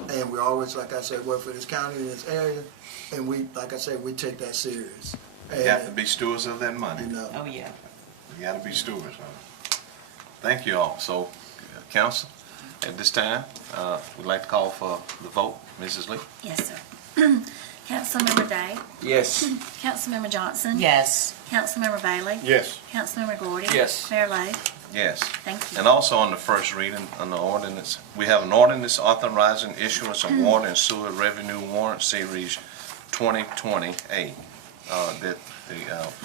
And we always, like I said, work for this county and this area, and we, like I said, we take that serious. You have to be stewards of that money. You know. Oh, yeah. You gotta be stewards of it. Thank you all. So, council, at this time, we'd like to call for the vote. Mrs. Lee? Yes, sir. Councilmember Day? Yes. Councilmember Johnson? Yes. Councilmember Bailey? Yes. Councilmember Gordy? Yes. Mayor Lo? Yes. Thank you. And also on the first reading on the ordinance, we have an ordinance authorizing issuance of water and sewer revenue warrant series 2020A that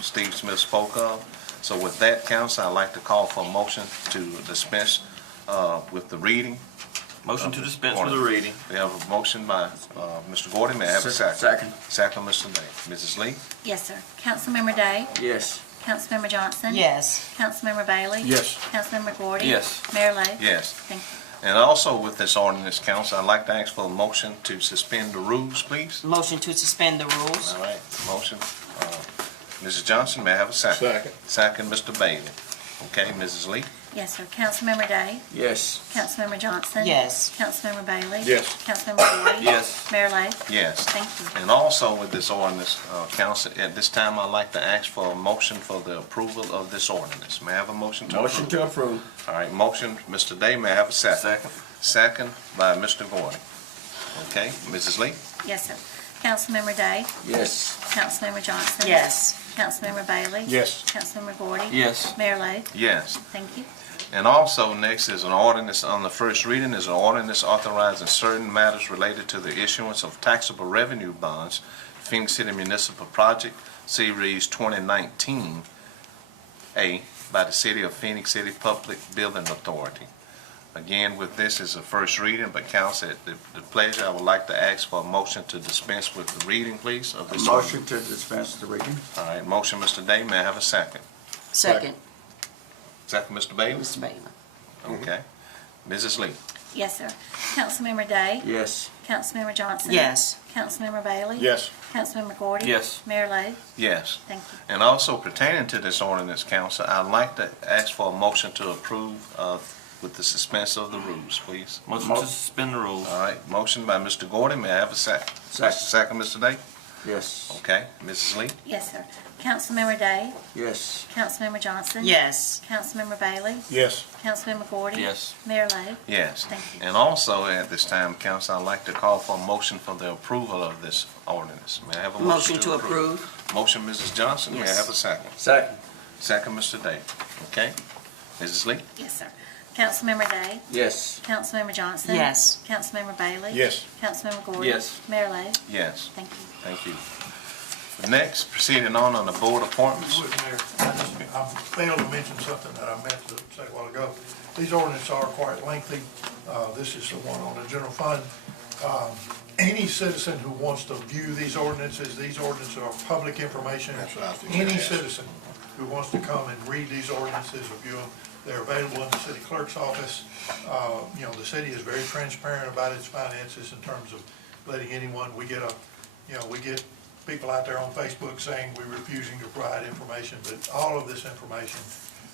Steve Smith spoke of. So with that, council, I'd like to call for a motion to dispense with the reading. Motion to dispense with the reading. We have a motion by Mr. Gordy. May I have a second? Second. Second, Mr. Day. Mrs. Lee? Yes, sir. Councilmember Day? Yes. Councilmember Johnson? Yes. Councilmember Bailey? Yes. Councilmember Gordy? Yes. Mayor Lo? Yes. Thank you. And also with this ordinance, council, I'd like to ask for a motion to suspend the rules, please. Motion to suspend the rules. All right, motion. Mrs. Johnson, may I have a second? Second. Second, Mr. Bailey. Okay, Mrs. Lee? Yes, sir. Councilmember Day? Yes. Councilmember Johnson? Yes. Councilmember Bailey? Yes. Councilmember Gordy? Yes. Mayor Lo? Yes. Thank you. And also with this ordinance, council, at this time, I'd like to ask for a motion for the approval of this ordinance. May I have a motion to approve? Motion to approve. All right, motion, Mr. Day, may I have a second? Second. Second by Mr. Gordy. Okay, Mrs. Lee? Yes, sir. Councilmember Day? Yes. Councilmember Johnson? Yes. Councilmember Bailey? Yes. Councilmember Gordy? Yes. Mayor Lo? Yes. Thank you. And also, next is an ordinance on the first reading, is an ordinance authorizing certain matters related to the issuance of taxable revenue bonds, Phenix City Municipal Project, Series 2019A, by the City of Phenix City Public Building Authority. Again, with this is a first reading, but council, at the pleasure, I would like to ask for a motion to dispense with the reading, please, of this ordinance. Motion to dispense with the reading. All right, motion, Mr. Day, may I have a second? Second. Second, Mr. Bailey? Mr. Bailey. Okay. Mrs. Lee? Yes, sir. Councilmember Day? Yes. Councilmember Johnson? Yes. Councilmember Bailey? Yes. Councilmember Gordy? Yes. Mayor Lo? Yes. Thank you. And also pertaining to this ordinance, council, I'd like to ask for a motion to approve with the suspense of the rules, please. Motion to suspend the rules. All right, motion by Mr. Gordon, may I have a second? Second. Second, Mr. Day? Yes. Okay, Mrs. Lee? Yes, sir. Councilmember Day? Yes. Councilmember Johnson? Yes. Councilmember Bailey? Yes. Councilmember Gordy? Yes. Mayor Lo? Yes. Thank you. And also at this time, council, I'd like to call for a motion for the approval of this ordinance. May I have a motion to approve? Motion, Mrs. Johnson, may I Yes. have a second? Second. Second, Mr. Day. Okay, Mrs. Lee? Yes, sir. Councilmember Day? Yes. Councilmember Johnson? Yes. Councilmember Bailey? Yes. Councilmember Gordy? Yes. Mayor Lo? Yes. Thank you. Thank you. Next, proceeding on the board appointments. Look, Mayor, I failed to mention something that I meant to say a while ago. These ordinances are quite lengthy. This is the one on the general fund. Any citizen who wants to view these ordinances are public information. That's what I was thinking. Any citizen who wants to come and read these ordinances or view them, they're available in the city clerk's office. You know, the city is very transparent about its finances in terms of letting anyone, we get people out there on Facebook saying we're refusing to provide information, but all of this information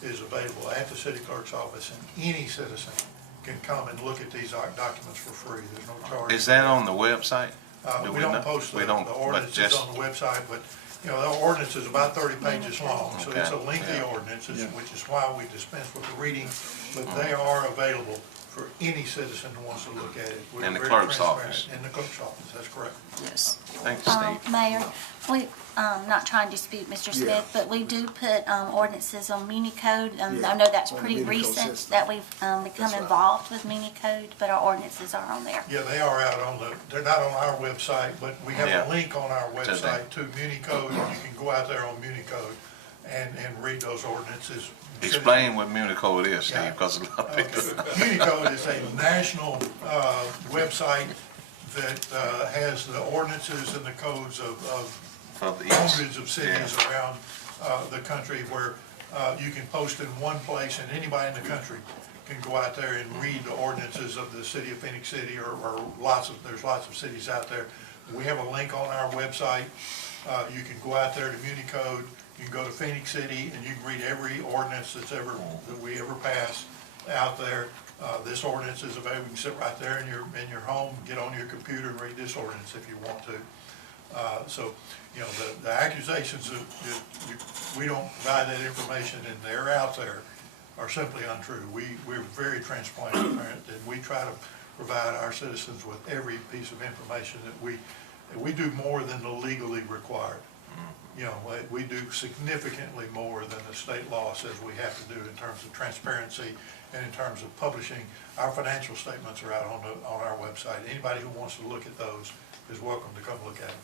is available at the city clerk's office, and any citizen can come and look at these documents for free. There's no charge. Is that on the website? We don't post the ordinances on the website, but, you know, the ordinance is about 30 pages long, so it's a lengthy ordinance, which is why we dispense with the reading, but they are available for any citizen who wants to look at it. We're In the very clerk's transparent. office. In the clerk's office, that's correct. Yes. Thank you, Steve. Mayor, we, not trying to dispute Mr. Smith, Yeah. but we do put ordinances on Municode. Yeah, I know that's on the pretty Municode recent system. that we've become right. involved with Municode, but our ordinances are on there. Yeah, they are out on they're not on our website, but we have Yeah. a link on our that. website to Municode. You can go out there on Municode and read those ordinances. Explain what Municode is, Steve, Yeah. because a lot of people. Unicode is a national website that has the ordinances and the codes of Of each. hundreds of cities around the country where you can post in one place and anybody in the country can go out there and read the ordinances of the city of Phenix City or there's lots of cities out there. We have a link on our website. You can go out there to Municode. You can go to Phenix City and you can read every ordinance that we ever pass out there. This ordinance is available. You can sit right there in your home, get on your computer and read this ordinance if you want to. So, you know, the accusations that we don't provide that information and they're out there are simply untrue. We're very transparent and we try to provide our citizens with every piece of information that we do more than the legally required. You know, we do significantly more than the state law says we have to do in terms of transparency and in terms of publishing. Our financial statements are out on our website. Anybody who wants to look at those is welcome to come look at them.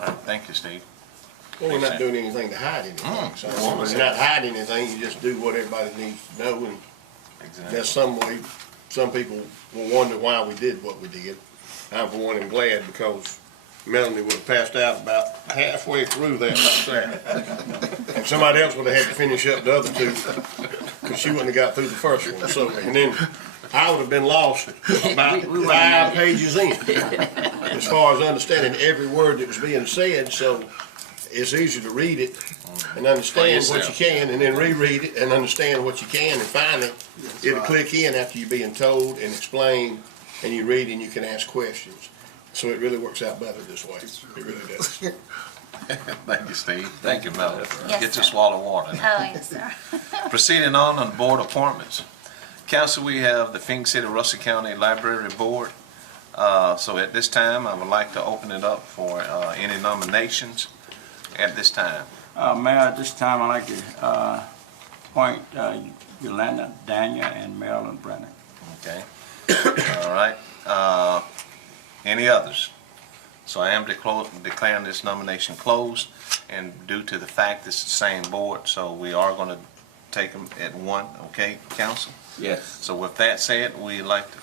All right, thank you, Steve. Well, we're not doing anything to hide anything. So we're not hiding anything, you just do what everybody needs to know, and Exactly. that's some way, some people will wonder why we did what we did. I'm for one am glad, because Melanie would have passed out about halfway through that like that. And somebody else would have had to finish up the other two, because she wouldn't have got through the first one. So, and then I would have been lost about 5 pages in, as far as understanding every word that was being said. So it's easy to read it and understand what you can, and then reread it and understand what you can, and finally it'll click in after you're being told and explained, and you read and you can ask questions. So it really works out better this way. It really does. Thank you, Steve. Thank you, Mel. Yes, Get sir. your swallow of water now. Oh, yes, sir. Proceeding on board appointments. Council, we have the Phenix City Russell County Library Board. So at this time, I would like to open it up for any nominations at this time. Mayor, at this time, I'd like to appoint Yolanda, Daniel, and Marilyn Brennan. Okay. All right. Any others? So I am declaring this nomination closed, and due to the fact it's the same board, so we are going to take them at one, okay, council? Yes. So with that said, I'd like to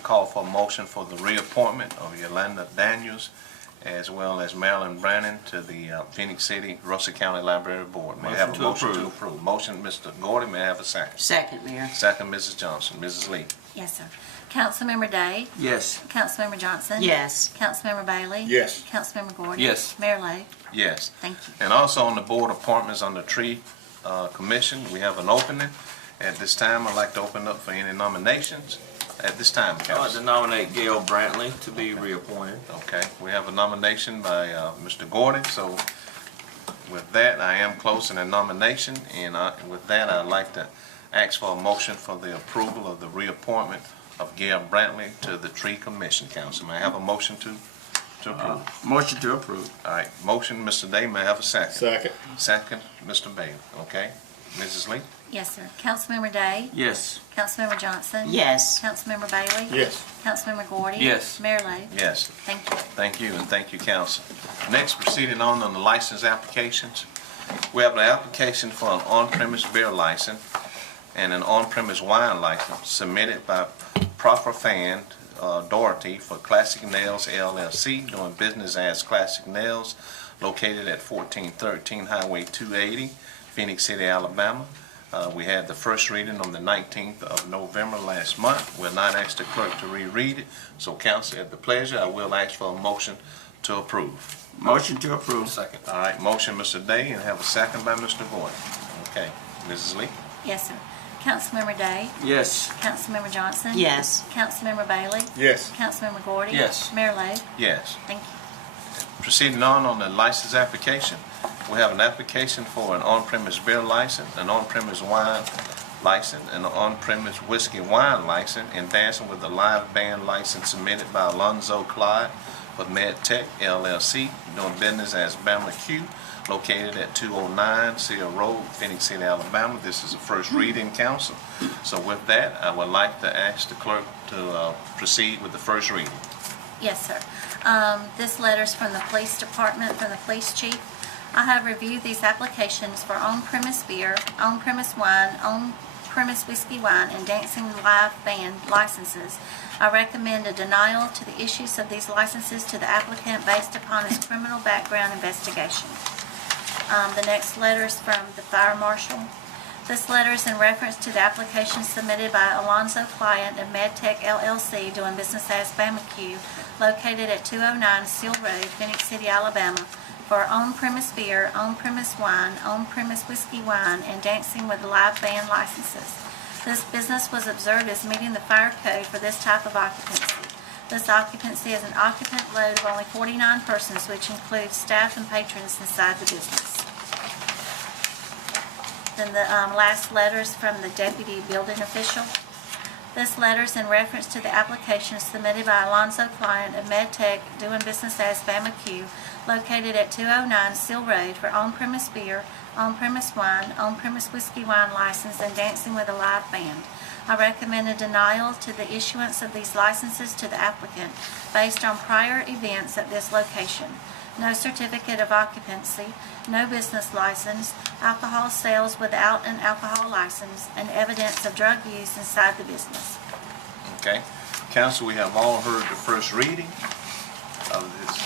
call for a motion for the reappointment of Yolanda Daniels as well as Marilyn Brannon to the Phenix City Russell County Library Board. May I have a motion to approve? Motion, Mr. Gordy, may I have a second? Second, Mayor. Second, Mrs. Johnson. Mrs. Lee? Yes, sir. Councilmember Day? Yes. Councilmember Johnson? Yes. Councilmember Bailey? Yes. Councilmember Gordon? Yes. Mayor Lo? Yes. Thank you. And also on the board appointments on the tree commission, we have an opening. At this time, I'd like to open up for any nominations. At this time, I'd like to council. nominate Gail Brantley to be reappointed. Okay, we have a nomination by Mr. Gordon, so with that, I am closing the nomination, and with that, I'd like to ask for a motion for the approval of the reappointment of Gail Brantley to the Tree Commission. Council, may I have a motion to approve? Motion to approve. All right, motion, Mr. Day, may I have a second? Second. Second, Mr. Bailey, okay? Mrs. Lee? Yes, sir. Councilmember Day? Yes. Councilmember Johnson? Yes. Councilmember Bailey? Yes. Councilmember Gordy? Yes. Mayor Lo? Yes. Thank you. Thank you, and thank you, council. Next, proceeding on the license applications. We have an application for an on-premise beer license and an on-premise wine license submitted by Proper Fan Doherty for Classic Nails LLC, doing business as Classic Nails, located at 1413 Highway 280, Phenix City, Alabama. We had the first reading on the 19th of November last month. We'll not ask the clerk to reread it. So council, at the pleasure, I will ask for a motion to approve. Motion to approve. Second. All right, motion, Mr. Day, and have a second by Mr. Gordon. Okay, Mrs. Lee? Yes, sir. Councilmember Day? Yes. Councilmember Johnson? Yes. Councilmember Bailey? Yes. Councilmember Gordy? Yes. Mayor Lo? Yes. Thank you. Proceeding on the license application, we have an application for an on-premise beer license, an on-premise wine license, an on-premise whiskey wine license, and dancing with a live band license submitted by Alonzo Clyde for MedTech LLC, doing business as Bama Q, located at 209 Seal Road, Phenix City, Alabama. This is a first reading, council. So with that, I would like to ask the clerk to proceed with the first reading. Yes, sir. This letter's from the police department, from the police chief. I have reviewed these applications for on-premise beer, on-premise wine, on-premise whiskey wine, and dancing live band licenses. I recommend a denial to the issues of these licenses to the applicant based upon his criminal background investigation. The next letter is from the fire marshal. This letter is in reference to the application submitted by Alonzo Client of MedTech LLC, doing business as Bama Q, located at 209 Seal Road, Phenix City, Alabama, for on-premise beer, on-premise wine, on-premise whiskey wine, and dancing with live band licenses. This business was observed as meeting the fire code for this type of occupancy. This occupancy is an occupant load of only 49 persons, which includes staff and patrons inside the business. Then the last letter is from the deputy building official. This letter is in reference to the application submitted by Alonzo Client of MedTech, doing business as Bama Q, located at 209 Seal Road, for on-premise beer, on-premise wine, on-premise whiskey wine license, and dancing with a live band. I recommend a denial to the issuance of these licenses to the applicant based on prior events at this location. No certificate of occupancy, no business license, alcohol sales without an alcohol license, and evidence of drug use inside the business. Okay. Council, we have all heard the first reading of this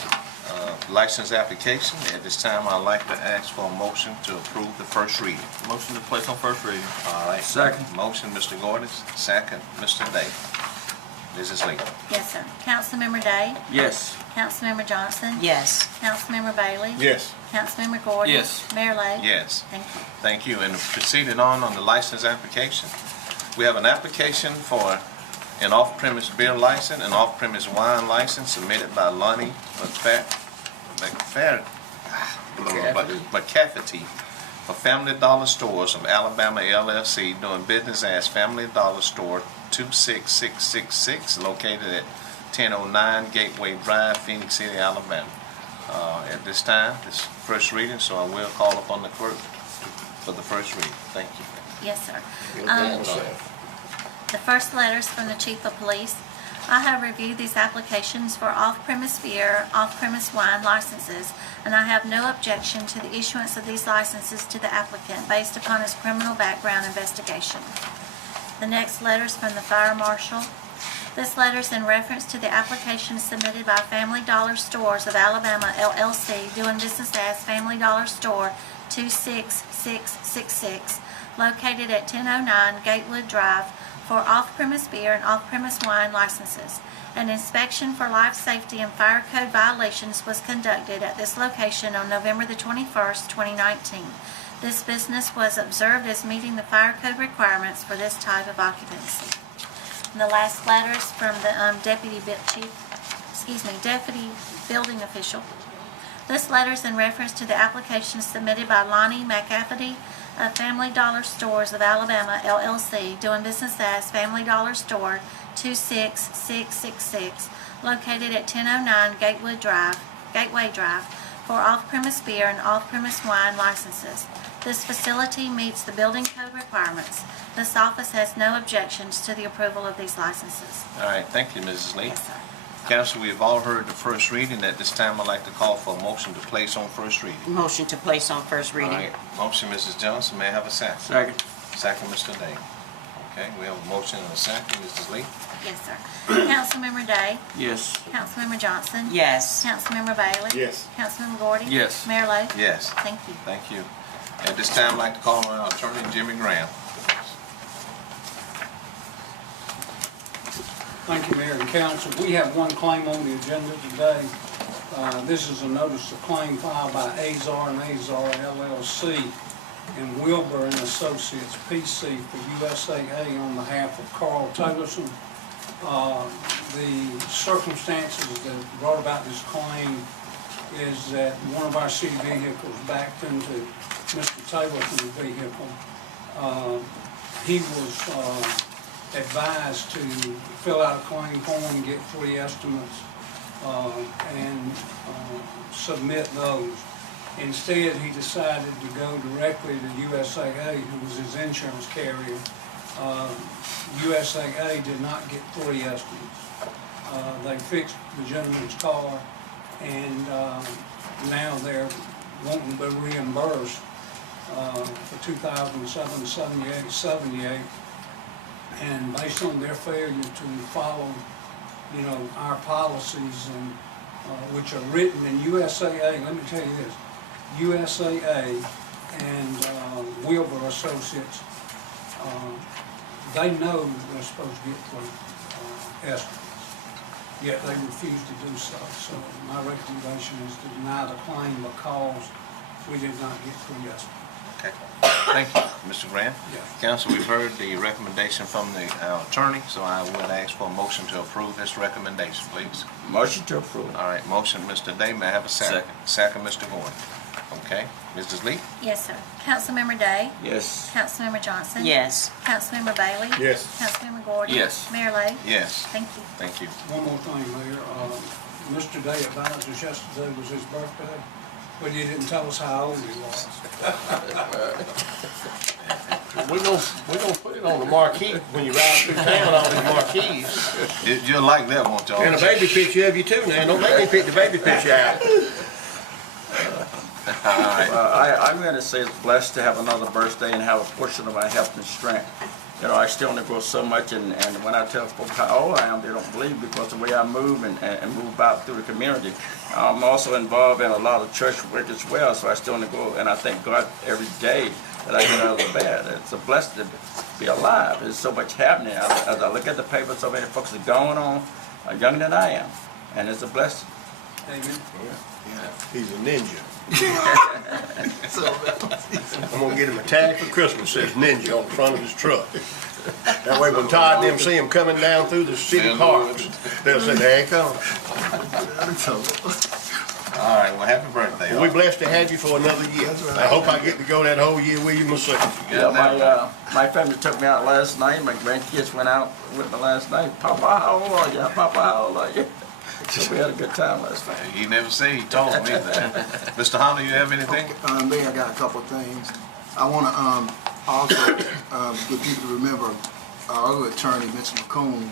license application. At this time, I'd like to ask for a motion to approve the first reading. Motion to place on first reading. All right. Second. Motion, Mr. Gordon. Second, Mr. Day. Mrs. Lee. Yes, sir. Councilmember Day? Yes. Councilmember Johnson? Yes. Councilmember Bailey? Yes. Councilmember Gordon? Yes. Mayor Lo? Yes. Thank you. Thank you. And proceeding on the license application, we have an application for an off-premise beer license, an off-premise wine license submitted by Lonnie McCafferty for Family Dollar Stores of Alabama LLC, doing business as Family Dollar Store 26666, located at 1009 Gateway Drive, Phenix City, Alabama. At this time, this first reading, so I will call upon the clerk for the first reading. Thank you. Yes, sir. The first letter is from the Chief of Police. I have reviewed these applications for off-premise beer, off-premise wine licenses, and I have no objection to the issuance of these licenses to the applicant based upon his criminal background investigation. The next letter is from the Fire Marshal. This letter is in reference to the application submitted by Family Dollar Stores of Alabama LLC, doing business as Family Dollar Store 26666, located at 1009 Gatewood Drive, for off-premise beer and off-premise wine licenses. An inspection for life safety and fire code violations was conducted at this location on November the 21st, 2019. This business was observed as meeting the fire code requirements for this type of occupancy. And the last letter is from the deputy building official. This letter is in reference to the application submitted by Lonnie McCafferty of Family Dollar Stores of Alabama LLC, doing business as Family Dollar Store 26666, located at 1009 Gateway Drive, for off-premise beer and off-premise wine licenses. This facility meets the building code requirements. This office has no objections to the approval of these licenses. All right, thank you, Mrs. Lee. Yes, sir. Council, we have all heard the first reading. At this time, I'd like to call for a motion to place on first reading. Motion to place on first reading. All right, motion, Mrs. Johnson. May I have a second? Second. Second, Mr. Day. Okay, we have a motion and a second. Mrs. Lee? Yes, sir. Councilmember Day? Yes. Councilmember Johnson? Yes. Councilmember Bailey? Yes. Councilmember Gordy? Yes. Mayor Lo? Yes. Thank you. Thank you. At this time, I'd like to call on our attorney, Jimmy Graham. Thank you, Mayor and Council. We have one claim on the agenda today. This is a notice of claim filed by Azar and Azar LLC and Wilbur and Associates PC for USAA on behalf of Carl Taylorson. The circumstances that brought about this claim is that one of our city vehicles backed into Mr. Taylor's vehicle. he was advised to fill out a claim form, get free estimates, and submit those. Instead, he decided to go directly to USAA, who was his insurance carrier. USAA did not get free estimates. They fixed the gentleman's car, and now they're wanting to be reimbursed for 2007-78, and based on their failure to follow, you know, our policies and which are written in USAA. Let me tell you this: USAA and Wilbur Associates, they know they're supposed to get free estimates, yet they refuse to do so. So my recommendation is to deny the claim because we did not get free estimates. Okay. Thank you, Mr. Grant. Yeah. Council, we've heard the recommendation from the attorney, so I would ask for a motion to approve this recommendation, please. Motion to approve. All right, motion, Mr. Day. May I have a second? Second, Mr. Gordon. Okay. Mrs. Lee? Yes, sir. Councilmember Day? Yes. Councilmember Johnson? Yes. Councilmember Bailey? Yes. Councilmember Gordon? Yes. Mayor Lo? Yes. Thank you. Thank you. One more thing, Mayor. Mr. Day advised us yesterday was his birthday, but he didn't tell us how old he was. We're gonna put it on the marquee when you ride through town, all these marquees. You'll like that, won't you? And a baby picture of you too now. Don't make me pick the baby picture out. All right. I'm going to say it's blessed to have another birthday and have a portion of my health and strength. You know, I still undergo so much, and when I tell folks how old I am, they don't believe because the way I move and move about through the community. I'm also involved in a lot of church work as well, so I still undergo, and I thank God every day that I get out of the bed. It's a blessing to be alive. There's so much happening. As I look at the paper, so many folks are going on, younger than I am, and it's a blessing. Amen. He's a ninja. I'm gonna get him a tag for Christmas, says ninja on the front of his truck. That way when Todd and them see him coming down through the city parks, they'll say, there he comes. All right, well, happy birthday. Well, we're blessed to have you for another year. I hope I get to go that whole year with you myself. Yeah, my family took me out last night. My grandkids went out with me last night. Papa, how old are you? Papa, how old are you? So we had a good time last night. You never say, he told me that. Mr. Hunter, you have anything? Mayor, I got a couple of things. I want to also get people to remember our other attorney, Mr. McCoon.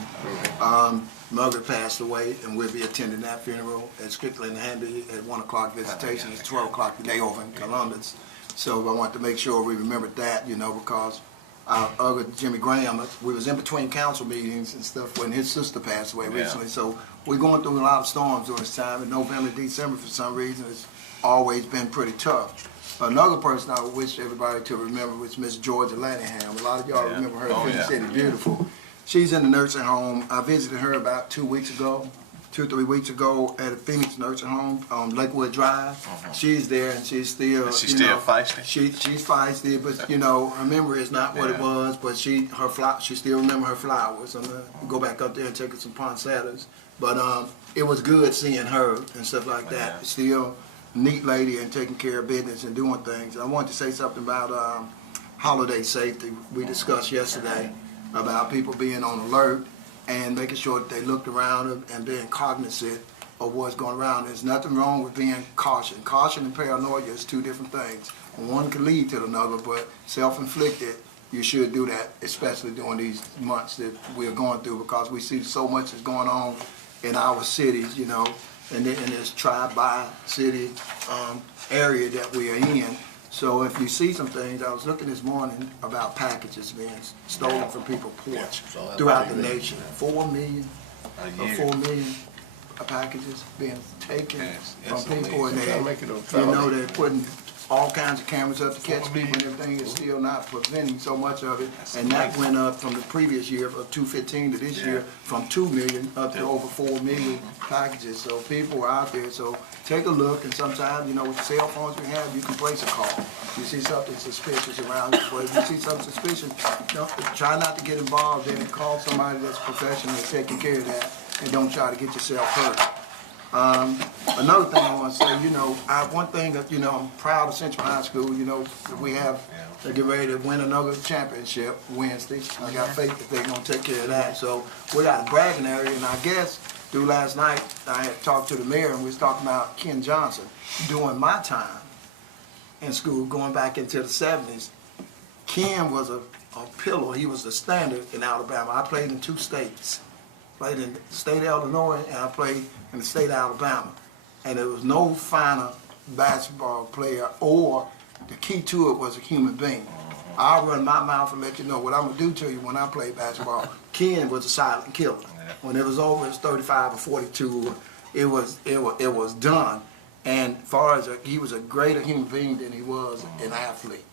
Mother passed away, and we'll be attending that funeral at Strictly in the Hanby at 1 o'clock visitation. It's 12 o'clock today over in Columbus. So I want to make sure we remember that, you know, because our other Jimmy Graham, we was in between council meetings and stuff when his sister passed away recently. So we're going through a lot of storms during this time. In November, December, for some reason, it's always been pretty tough. Another person I would wish everybody to remember was Miss Georgia Lanningham. A lot of y'all remember her, Phenix City Beautiful. She's in the nursing home. I visited her about 2 weeks ago, 2 or 3 weeks ago at a Phenix nursing home on Lakewood Drive. She's there and she's still, Is she still feisty? She's feisty, but you know, her memory is not what it was. But she still remember her flowers. I'm gonna go back up there and take her some poinsettias. But it was good seeing her and stuff like that. Still a neat lady and taking care of business and doing things. I wanted to say something about holiday safety. We discussed yesterday about people being on alert and making sure that they looked around them and being cognizant of what's going around. There's nothing wrong with being cautious. Caution and paranoia is two different things. One can lead to another, but self-inflicted, you should do that, especially during these months that we're going through, because we see so much is going on in our cities, you know, and in this tri-by-city area that we are in. So if you see some things, I was looking this morning about packages being stolen from people's porch throughout the nation. 4 million packages being taken from people, and they're putting all kinds of cameras up to catch people and everything. Is still not preventing so much of it, and that went up from the previous year of 215 to this year from 2 million up to over 4 million packages. So people are out there. So take a look, and sometimes, you know, with the cell phones we have, you can place a call. You see something suspicious around you, but if you see something suspicious, try not to get involved in it. Call somebody that's professional and taking care of that, and don't try to get yourself hurt. Another thing I want to say, you know, one thing that, you know, I'm proud of Central High School. You know, we have They're getting ready to win another championship Wednesday. I got faith that they're gonna take care of that. So we got a bragging area, and I guess through last night, I had talked to the mayor, and we was talking about Ken Johnson. During my time in school, going back into the 70s, Ken was a pillar. He was the standard in Alabama. I played in 2 states. Played in the state of Illinois, and I played in the state of Alabama. And there was no finer basketball player, or the key to it was a human being. I'll run my mouth and let you know what I'm gonna do to you when I play basketball. Ken was a silent killer. When it was over, it was 35 or 42. It was done. And as far as he was a greater human being than he was an athlete.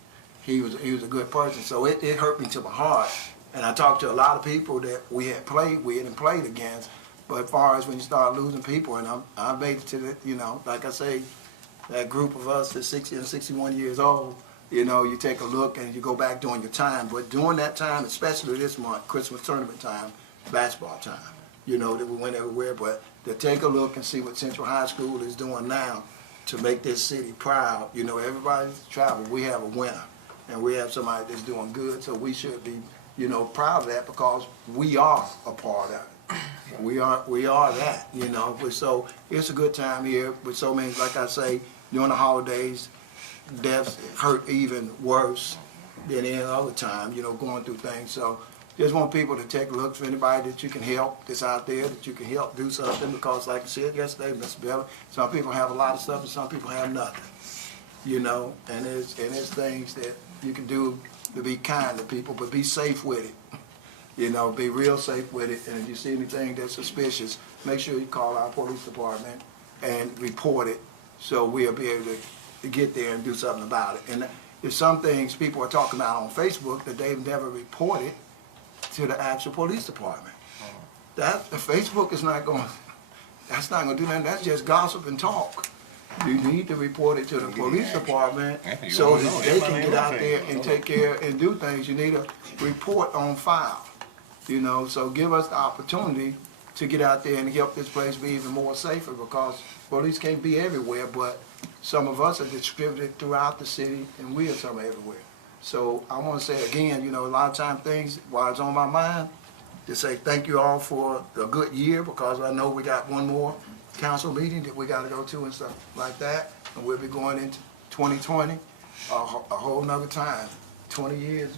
He was a good person. So it hurt me to my heart. And I talked to a lot of people that we had played with and played against. But as far as when you start losing people, and I made it to the, you know, like I say, that group of us that's 60 and 61 years old, you know, you take a look and you go back during your time. But during that time, especially this month, Christmas tournament time, basketball time, you know, that we went everywhere. But to take a look and see what Central High School is doing now to make this city proud, you know, everybody's travel. We have a winner, and we have somebody that's doing good, so we should be, you know, proud of that because we are a part of it. We are that, you know. So it's a good time here with so many, like I say, during the holidays, deaths hurt even worse than any other time, you know, going through things. So just want people to take a look for anybody that you can help that's out there, that you can help do something, because like I said yesterday, Mr. Bella, some people have a lot of stuff and some people have nothing, you know, and there's things that you can do to be kind to people, but be safe with it. You know, be real safe with it, and if you see anything that's suspicious, make sure you call our police department and report it so we'll be able to get there and do something about it. And if some things people are talking about on Facebook that they've never reported to the actual police department. That Facebook is not going, that's not going to do nothing, that's just gossip and talk. You need to report it to the police department so that they can get out there and take care and do things. You need a report on file. You know, so give us the opportunity to get out there and help this place be even more safer, because police can't be everywhere, but some of us are distributed throughout the city and we are some everywhere. So I want to say again, you know, a lot of times things, while it's on my mind, to say thank you all for a good year, because I know we got one more council meeting that we got to go to and stuff like that, and we'll be going into 2020 a whole nother time. 20 years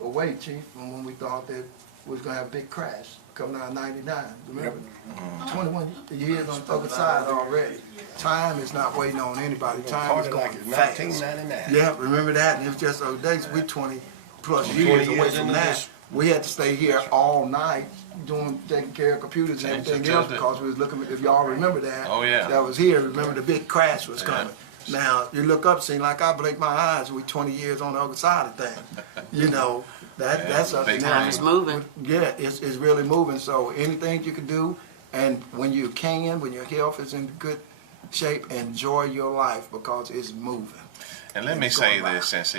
away, Chief, from when we thought that we was going to have a big crash coming out of 99, remember? 21 years on the other side already. Time is not waiting on anybody. Time is going fast. 1999. Yeah, remember that? And it was just those days. We're 20 plus years away from that. We had to stay here all night taking care of computers and everything else, because we was looking, if y'all remember that. Oh, yeah. That was here. Remember the big crash was coming. Now, you look up, seem like I blink my eyes, we 20 years on the other side of things. You know, that's up to Time is moving. Yeah, it's really moving. So anything you can do, and when you can, when your health is in good shape, enjoy your life, because it's moving. And let me say this, since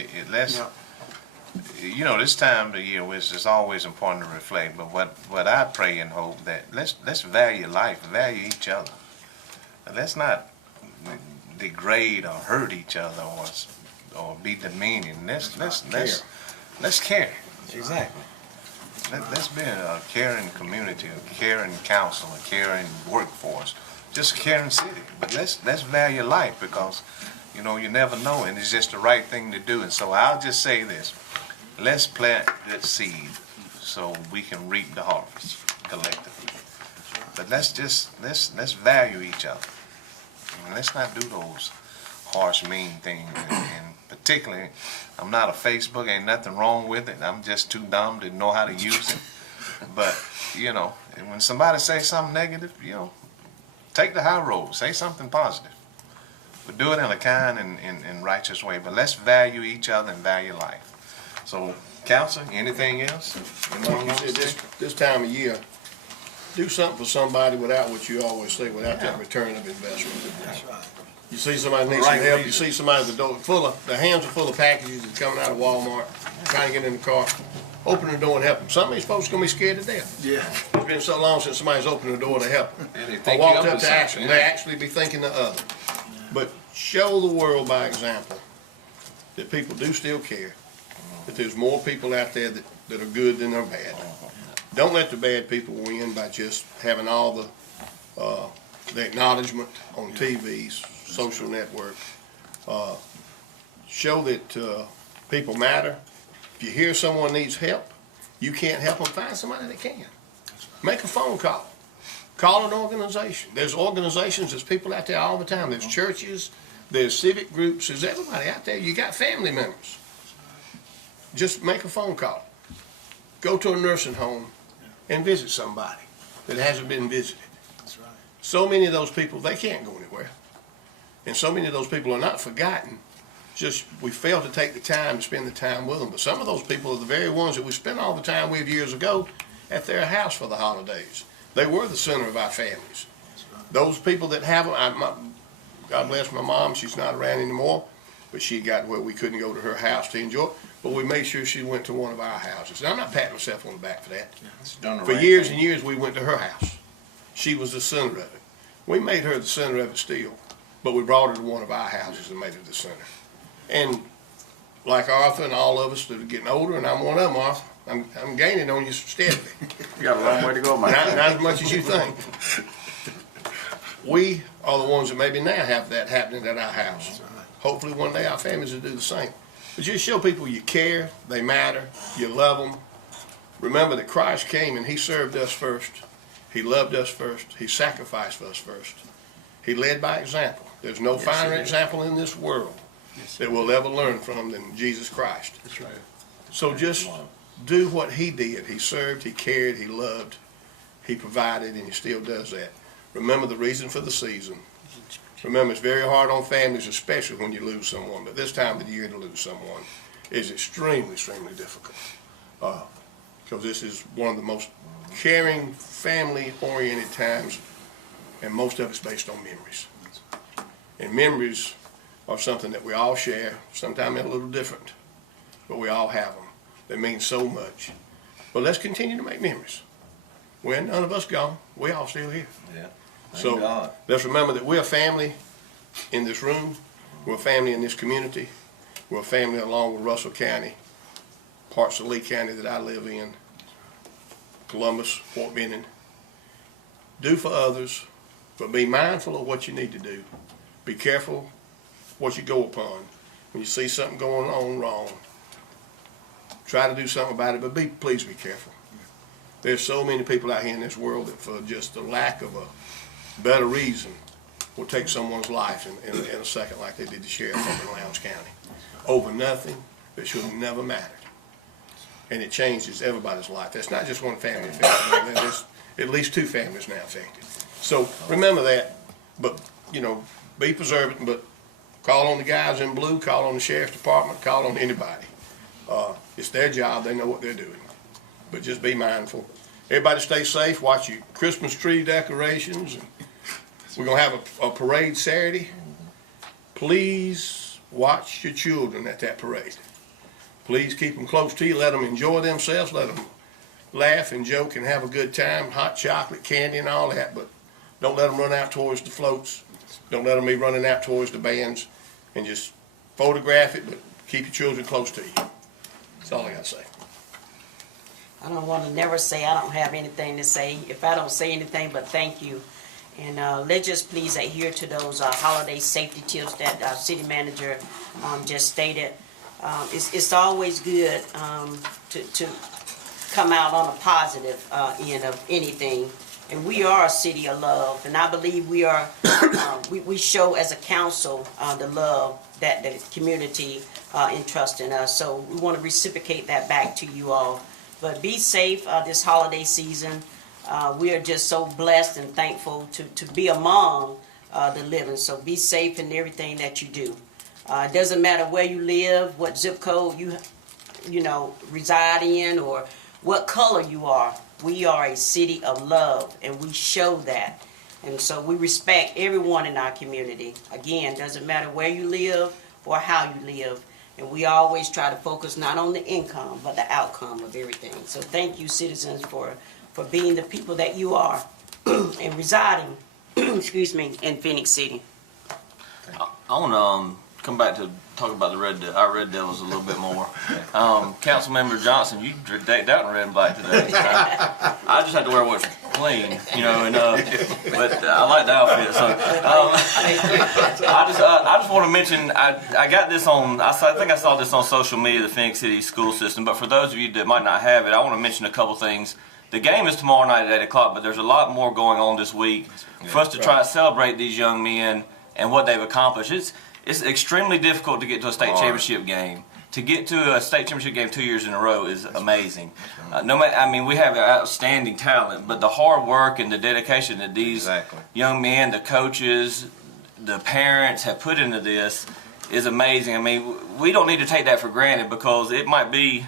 you know, this time of the year, it's always important to reflect, but what I pray and hope that let's value life, value each other. Let's not degrade or hurt each other or be demeaning. Let's care. Exactly. Let's be a caring community, a caring council, a caring workforce, just a caring city. But let's value life, because you know, you never know, and it's just the right thing to do. And so I'll just say this: let's plant good seed so we can reap the harvest collectively. But let's value each other. And let's not do those harsh, mean things. And particularly, I'm not a Facebook, ain't nothing wrong with it. I'm just too dumb to know how to use it. But, you know, when somebody says something negative, you know, take the high road, say something positive. But do it in a kind and righteous way. But let's value each other and value life. So, Council, anything else? Like you said, this time of year, do something for somebody without what you always say, without that return of investment. That's right. You see somebody needs some help, you see somebody at the door, the hands are full of packages that's coming out of Walmart, trying to get in the car, open the door and help them. Some of these folks are going to be scared to death. Yeah. It's been so long since somebody's opened the door to help them. Or walked up to action, they actually be thinking of others. But show the world by example that people do still care. that there's more people out there that are good than are bad. Don't let the bad people win by just having all the acknowledgement on TVs, social network. Show that people matter. If you hear someone needs help, you can't help them, find somebody that can. Make a phone call. Call an organization. There's organizations, there's people out there all the time. There's churches, there's civic groups, there's everybody out there. You got family members. Just make a phone call. Go to a nursing home and visit somebody that hasn't been visited. That's right. So many of those people, they can't go anywhere. And so many of those people are not forgotten. Just we fail to take the time to spend the time with them. But some of those people are the very ones that we spent all the time with years ago at their house for the holidays. They were the center of our families. Those people that have them, God bless my mom, she's not around anymore, but she got where we couldn't go to her house to enjoy it. But we made sure she went to one of our houses. And I'm not patting myself on the back for that. For years and years, we went to her house. She was the center of it. We made her the center of it still, but we brought her to one of our houses and made her the center. And like Arthur and all of us that are getting older, and I'm one of them, Arthur, I'm gaining on you steadily. You got a long way to go, Mike. Not as much as you think. We are the ones that maybe now have that happening at our house. Hopefully one day our families will do the same. But just show people you care, they matter, you love them. Remember that Christ came and he served us first. He loved us first. He sacrificed for us first. He led by example. There's no finer example in this world that we'll ever learn from than Jesus Christ. That's right. So just do what he did. He served, he cared, he loved, he provided, and he still does that. Remember the reason for the season. Remember, it's very hard on families, especially when you lose someone, but this time of the year to lose someone is extremely, extremely difficult. Because this is one of the most caring, family-oriented times, and most of it's based on memories. And memories are something that we all share. Sometimes they're a little different, but we all have them. They mean so much. But let's continue to make memories. When none of us gone, we all still here. Yeah. So let's remember that we're a family in this room. We're a family in this community. We're a family along with Russell County, parts of Lee County that I live in, Columbus, Fort Benning. Do for others, but be mindful of what you need to do. Be careful what you go upon. When you see something going on wrong, try to do something about it, but please be careful. There's so many people out here in this world that for just the lack of a better reason will take someone's life in a second, like they did the sheriff up in Lowndes County, over nothing that should have never mattered. And it changes everybody's life. That's not just one family affected. There's at least two families now affected. So remember that, but be observant, but call on the guys in blue, call on the sheriff's department, call on anybody. It's their job, they know what they're doing. But just be mindful. Everybody stay safe, watch your Christmas tree decorations. We're going to have a parade Saturday. Please watch your children at that parade. Please keep them close to you, let them enjoy themselves, let them laugh and joke and have a good time, hot chocolate, candy and all that, but don't let them run out towards the floats. Don't let them be running out towards the bands, and just photograph it, but keep your children close to you. That's all I got to say. I don't want to never say I don't have anything to say. If I don't say anything but thank you. And let's just please adhere to those holiday safety tips that our city manager just stated. It's always good to come out on a positive end of anything. And we are a city of love, and I believe we are. We show as a council the love that the community entrusts in us. So we want to reciprocate that back to you all. But be safe this holiday season. We are just so blessed and thankful to be among the living. So be safe in everything that you do. It doesn't matter where you live, what zip code you reside in, or what color you are. We are a city of love, and we show that. And so we respect everyone in our community. Again, doesn't matter where you live or how you live. And we always try to focus not on the income, but the outcome of everything. So thank you, citizens, for being the people that you are and residing, excuse me, in Phenix City. I want to come back to talk about our Red Devils a little bit more. Councilmember Johnson, you decked out in red and black today. I just have to wear what's clean, you know, and but I like the outfit. So I just want to mention I got this on. I think I saw this on social media, the Phenix City school system. But for those of you that might not have it, I want to mention a couple things. The game is tomorrow night at 8 o'clock, but there's a lot more going on this week for us to try to celebrate these young men and what they've accomplished. It's extremely difficult to get to a state championship game. To get to a state championship game 2 years in a row is amazing. No matter, I mean, we have outstanding talent, but the hard work and the dedication that these young men, the coaches, the parents have put into this is amazing. I mean, we don't need to take that for granted because it might be,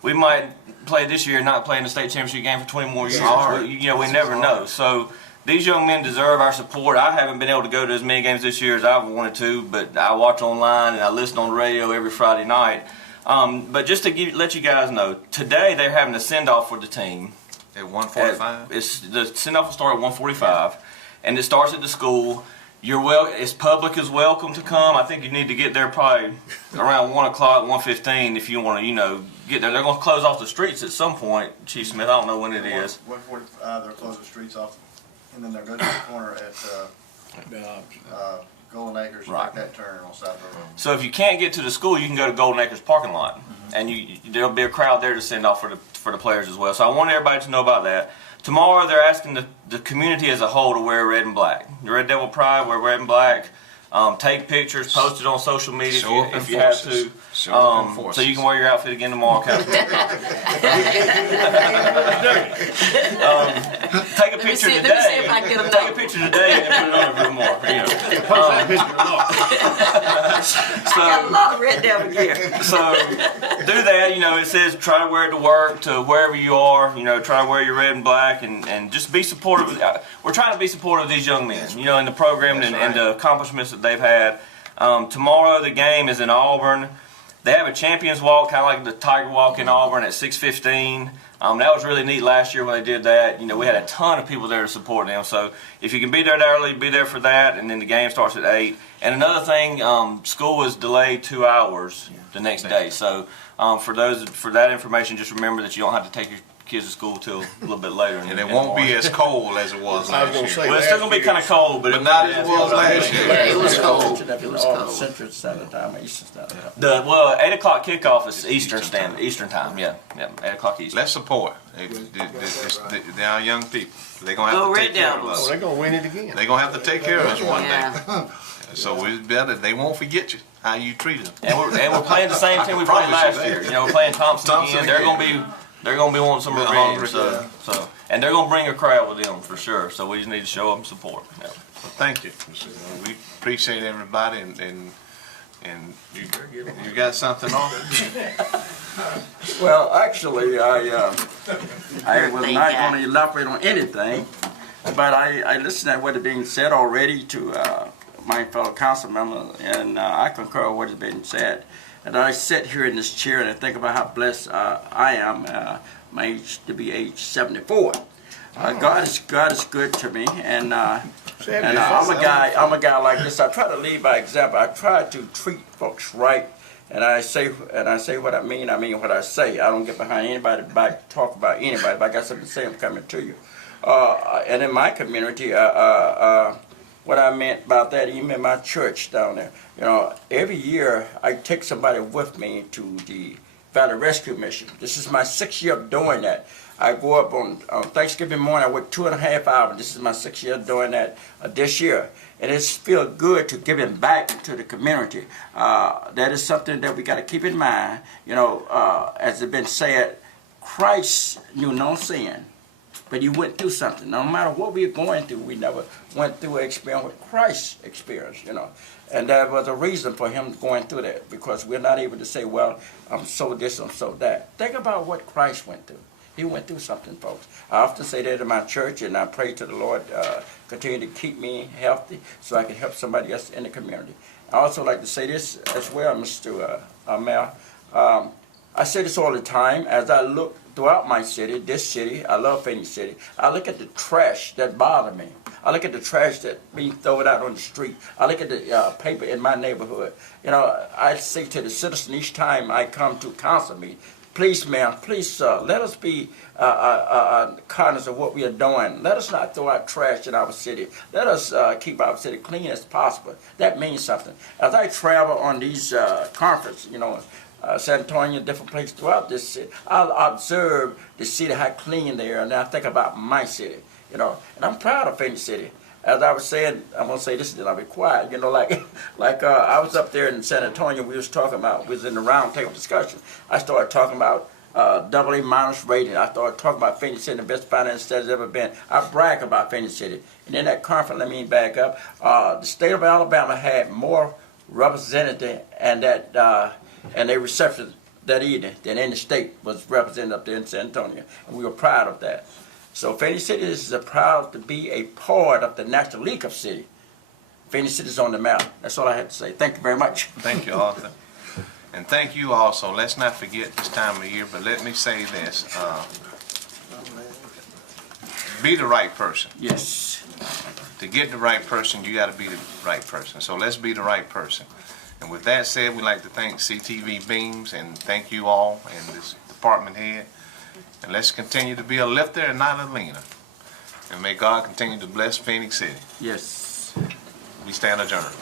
we might play this year and not play in the state championship game for 20 more years. You know, we never know. So these young men deserve our support. I haven't been able to go to as many games this year as I've wanted to, but I watch online and I listen on the radio every Friday night. But just to let you guys know, today they're having a send-off for the team. At 1:45? The send-off will start at 1:45, and it starts at the school. It's public is welcome to come. I think you need to get there probably around 1 o'clock, 1:15 if you want to, you know, get there. They're going to close off the streets at some point, Chief Smith. I don't know when it is. 1:45, they're closing the streets off. And then they're going to the corner at Golden Acres, right. Make that turn on South Road. So if you can't get to the school, you can go to Golden Acres parking lot, and there'll be a crowd there to send off for the players as well. So I want everybody to know about that. Tomorrow they're asking the community as a whole to wear red and black. The Red Devil Pride, wear red and black. Take pictures, post it on social media if you have to. So you can wear your outfit again tomorrow, Councilman. Take a picture today. Take a picture today and then put it on a little more. You know. I got a lot of Red Devil gear. So do that. You know, it says try to wear it to work, to wherever you are. You know, try to wear your red and black and just be supportive. We're trying to be supportive of these young men. You know, in the program and the accomplishments that they've had. Tomorrow the game is in Auburn. They have a Champions Walk, kind of like the Tiger Walk in Auburn at 6:15. That was really neat last year when they did that. You know, we had a ton of people there to support them. So if you can be there early, be there for that. And then the game starts at 8. And another thing, school was delayed 2 hours the next day. So for that information, just remember that you don't have to take your kids to school till a little bit later. And it won't be as cold as it was last year. Well, it's still going to be kind of cold, but not as it was last year. It was cold. It was cold. Central Standard Time, Eastern Standard Time. Well, 8 o'clock kickoff is Eastern Time. Yeah, 8 o'clock Eastern. Let's support our young people. They're going to have to take care of us. They're going to win it again. They're going to have to take care of us one day. So it's better. They won't forget you, how you treated them. And we're playing the same team we played last year. You know, we're playing Thompson again. They're going to be wanting some revenge. So, and they're going to bring a crowd with them for sure. So we just need to show them support. Yeah. So thank you. We appreciate everybody, and you got something on? Well, actually, I was not going to elaborate on anything, but I listened to what is being said already to my fellow council members, and I concur with what is being said. And I sit here in this chair and I think about how blessed I am, my age to be age 74. God is good to me, and I'm a guy like this. I try to lead by example. I try to treat folks right, and I say what I mean what I say. I don't get behind anybody back talk about anybody. If I got something to say, I'm coming to you. And in my community, what I meant about that, even in my church down there, you know, every year I take somebody with me to the Valley Rescue Mission. This is my 6th year of doing that. I go up on Thanksgiving morning, I work 2.5 hours. This is my 6th year doing that this year. And it feels good to give it back to the community. That is something that we got to keep in mind. You know, as it's been said, Christ knew no sin. But you went through something. No matter what we're going through, we never went through an experience what Christ experienced, you know. And there was a reason for him going through that, because we're not able to say, well, I'm so this, I'm so that. Think about what Christ went through. He went through something, folks. I often say that in my church, and I pray to the Lord, continue to keep me healthy so I can help somebody else in the community. I also like to say this as well, Mr. Mayor. I say this all the time as I look throughout my city, this city, I love Phenix City. I look at the trash that bother me. I look at the trash that being thrown out on the street. I look at the paper in my neighborhood. You know, I say to the citizen each time I come to council meeting, please, ma'am, please, sir, let us be conscious of what we are doing. Let us not throw out trash in our city. Let us keep our city clean as possible. That means something. As I travel on these conferences, you know, San Antonio, different places throughout this city, I observe the city, how clean they are, and then I think about my city, you know, and I'm proud of Phenix City. As I was saying, I'm gonna say this, and then I'll be quiet. You know, like I was up there in San Antonio. We was talking about, we was in the round table discussion. I started talking about AA minus rating. I started talking about Phenix City, the best finance city it's ever been. I brag about Phenix City. And in that conference, let me back up. The state of Alabama had more representatives and their reception that evening than any state was represented up there in San Antonio, and we were proud of that. So Phenix City is proud to be a part of the National League of Cities. Phenix City is on the map. That's all I have to say. Thank you very much. Thank you, Arthur. And thank you also. Let's not forget this time of year, but let me say this. Be the right person. Yes. To get the right person, you got to be the right person. So let's be the right person. And with that said, we'd like to thank CTV Beams and thank you all and this department head. And let's continue to be a lifter and not a leaner. And may God continue to bless Phenix City. Yes. We stand adjourned.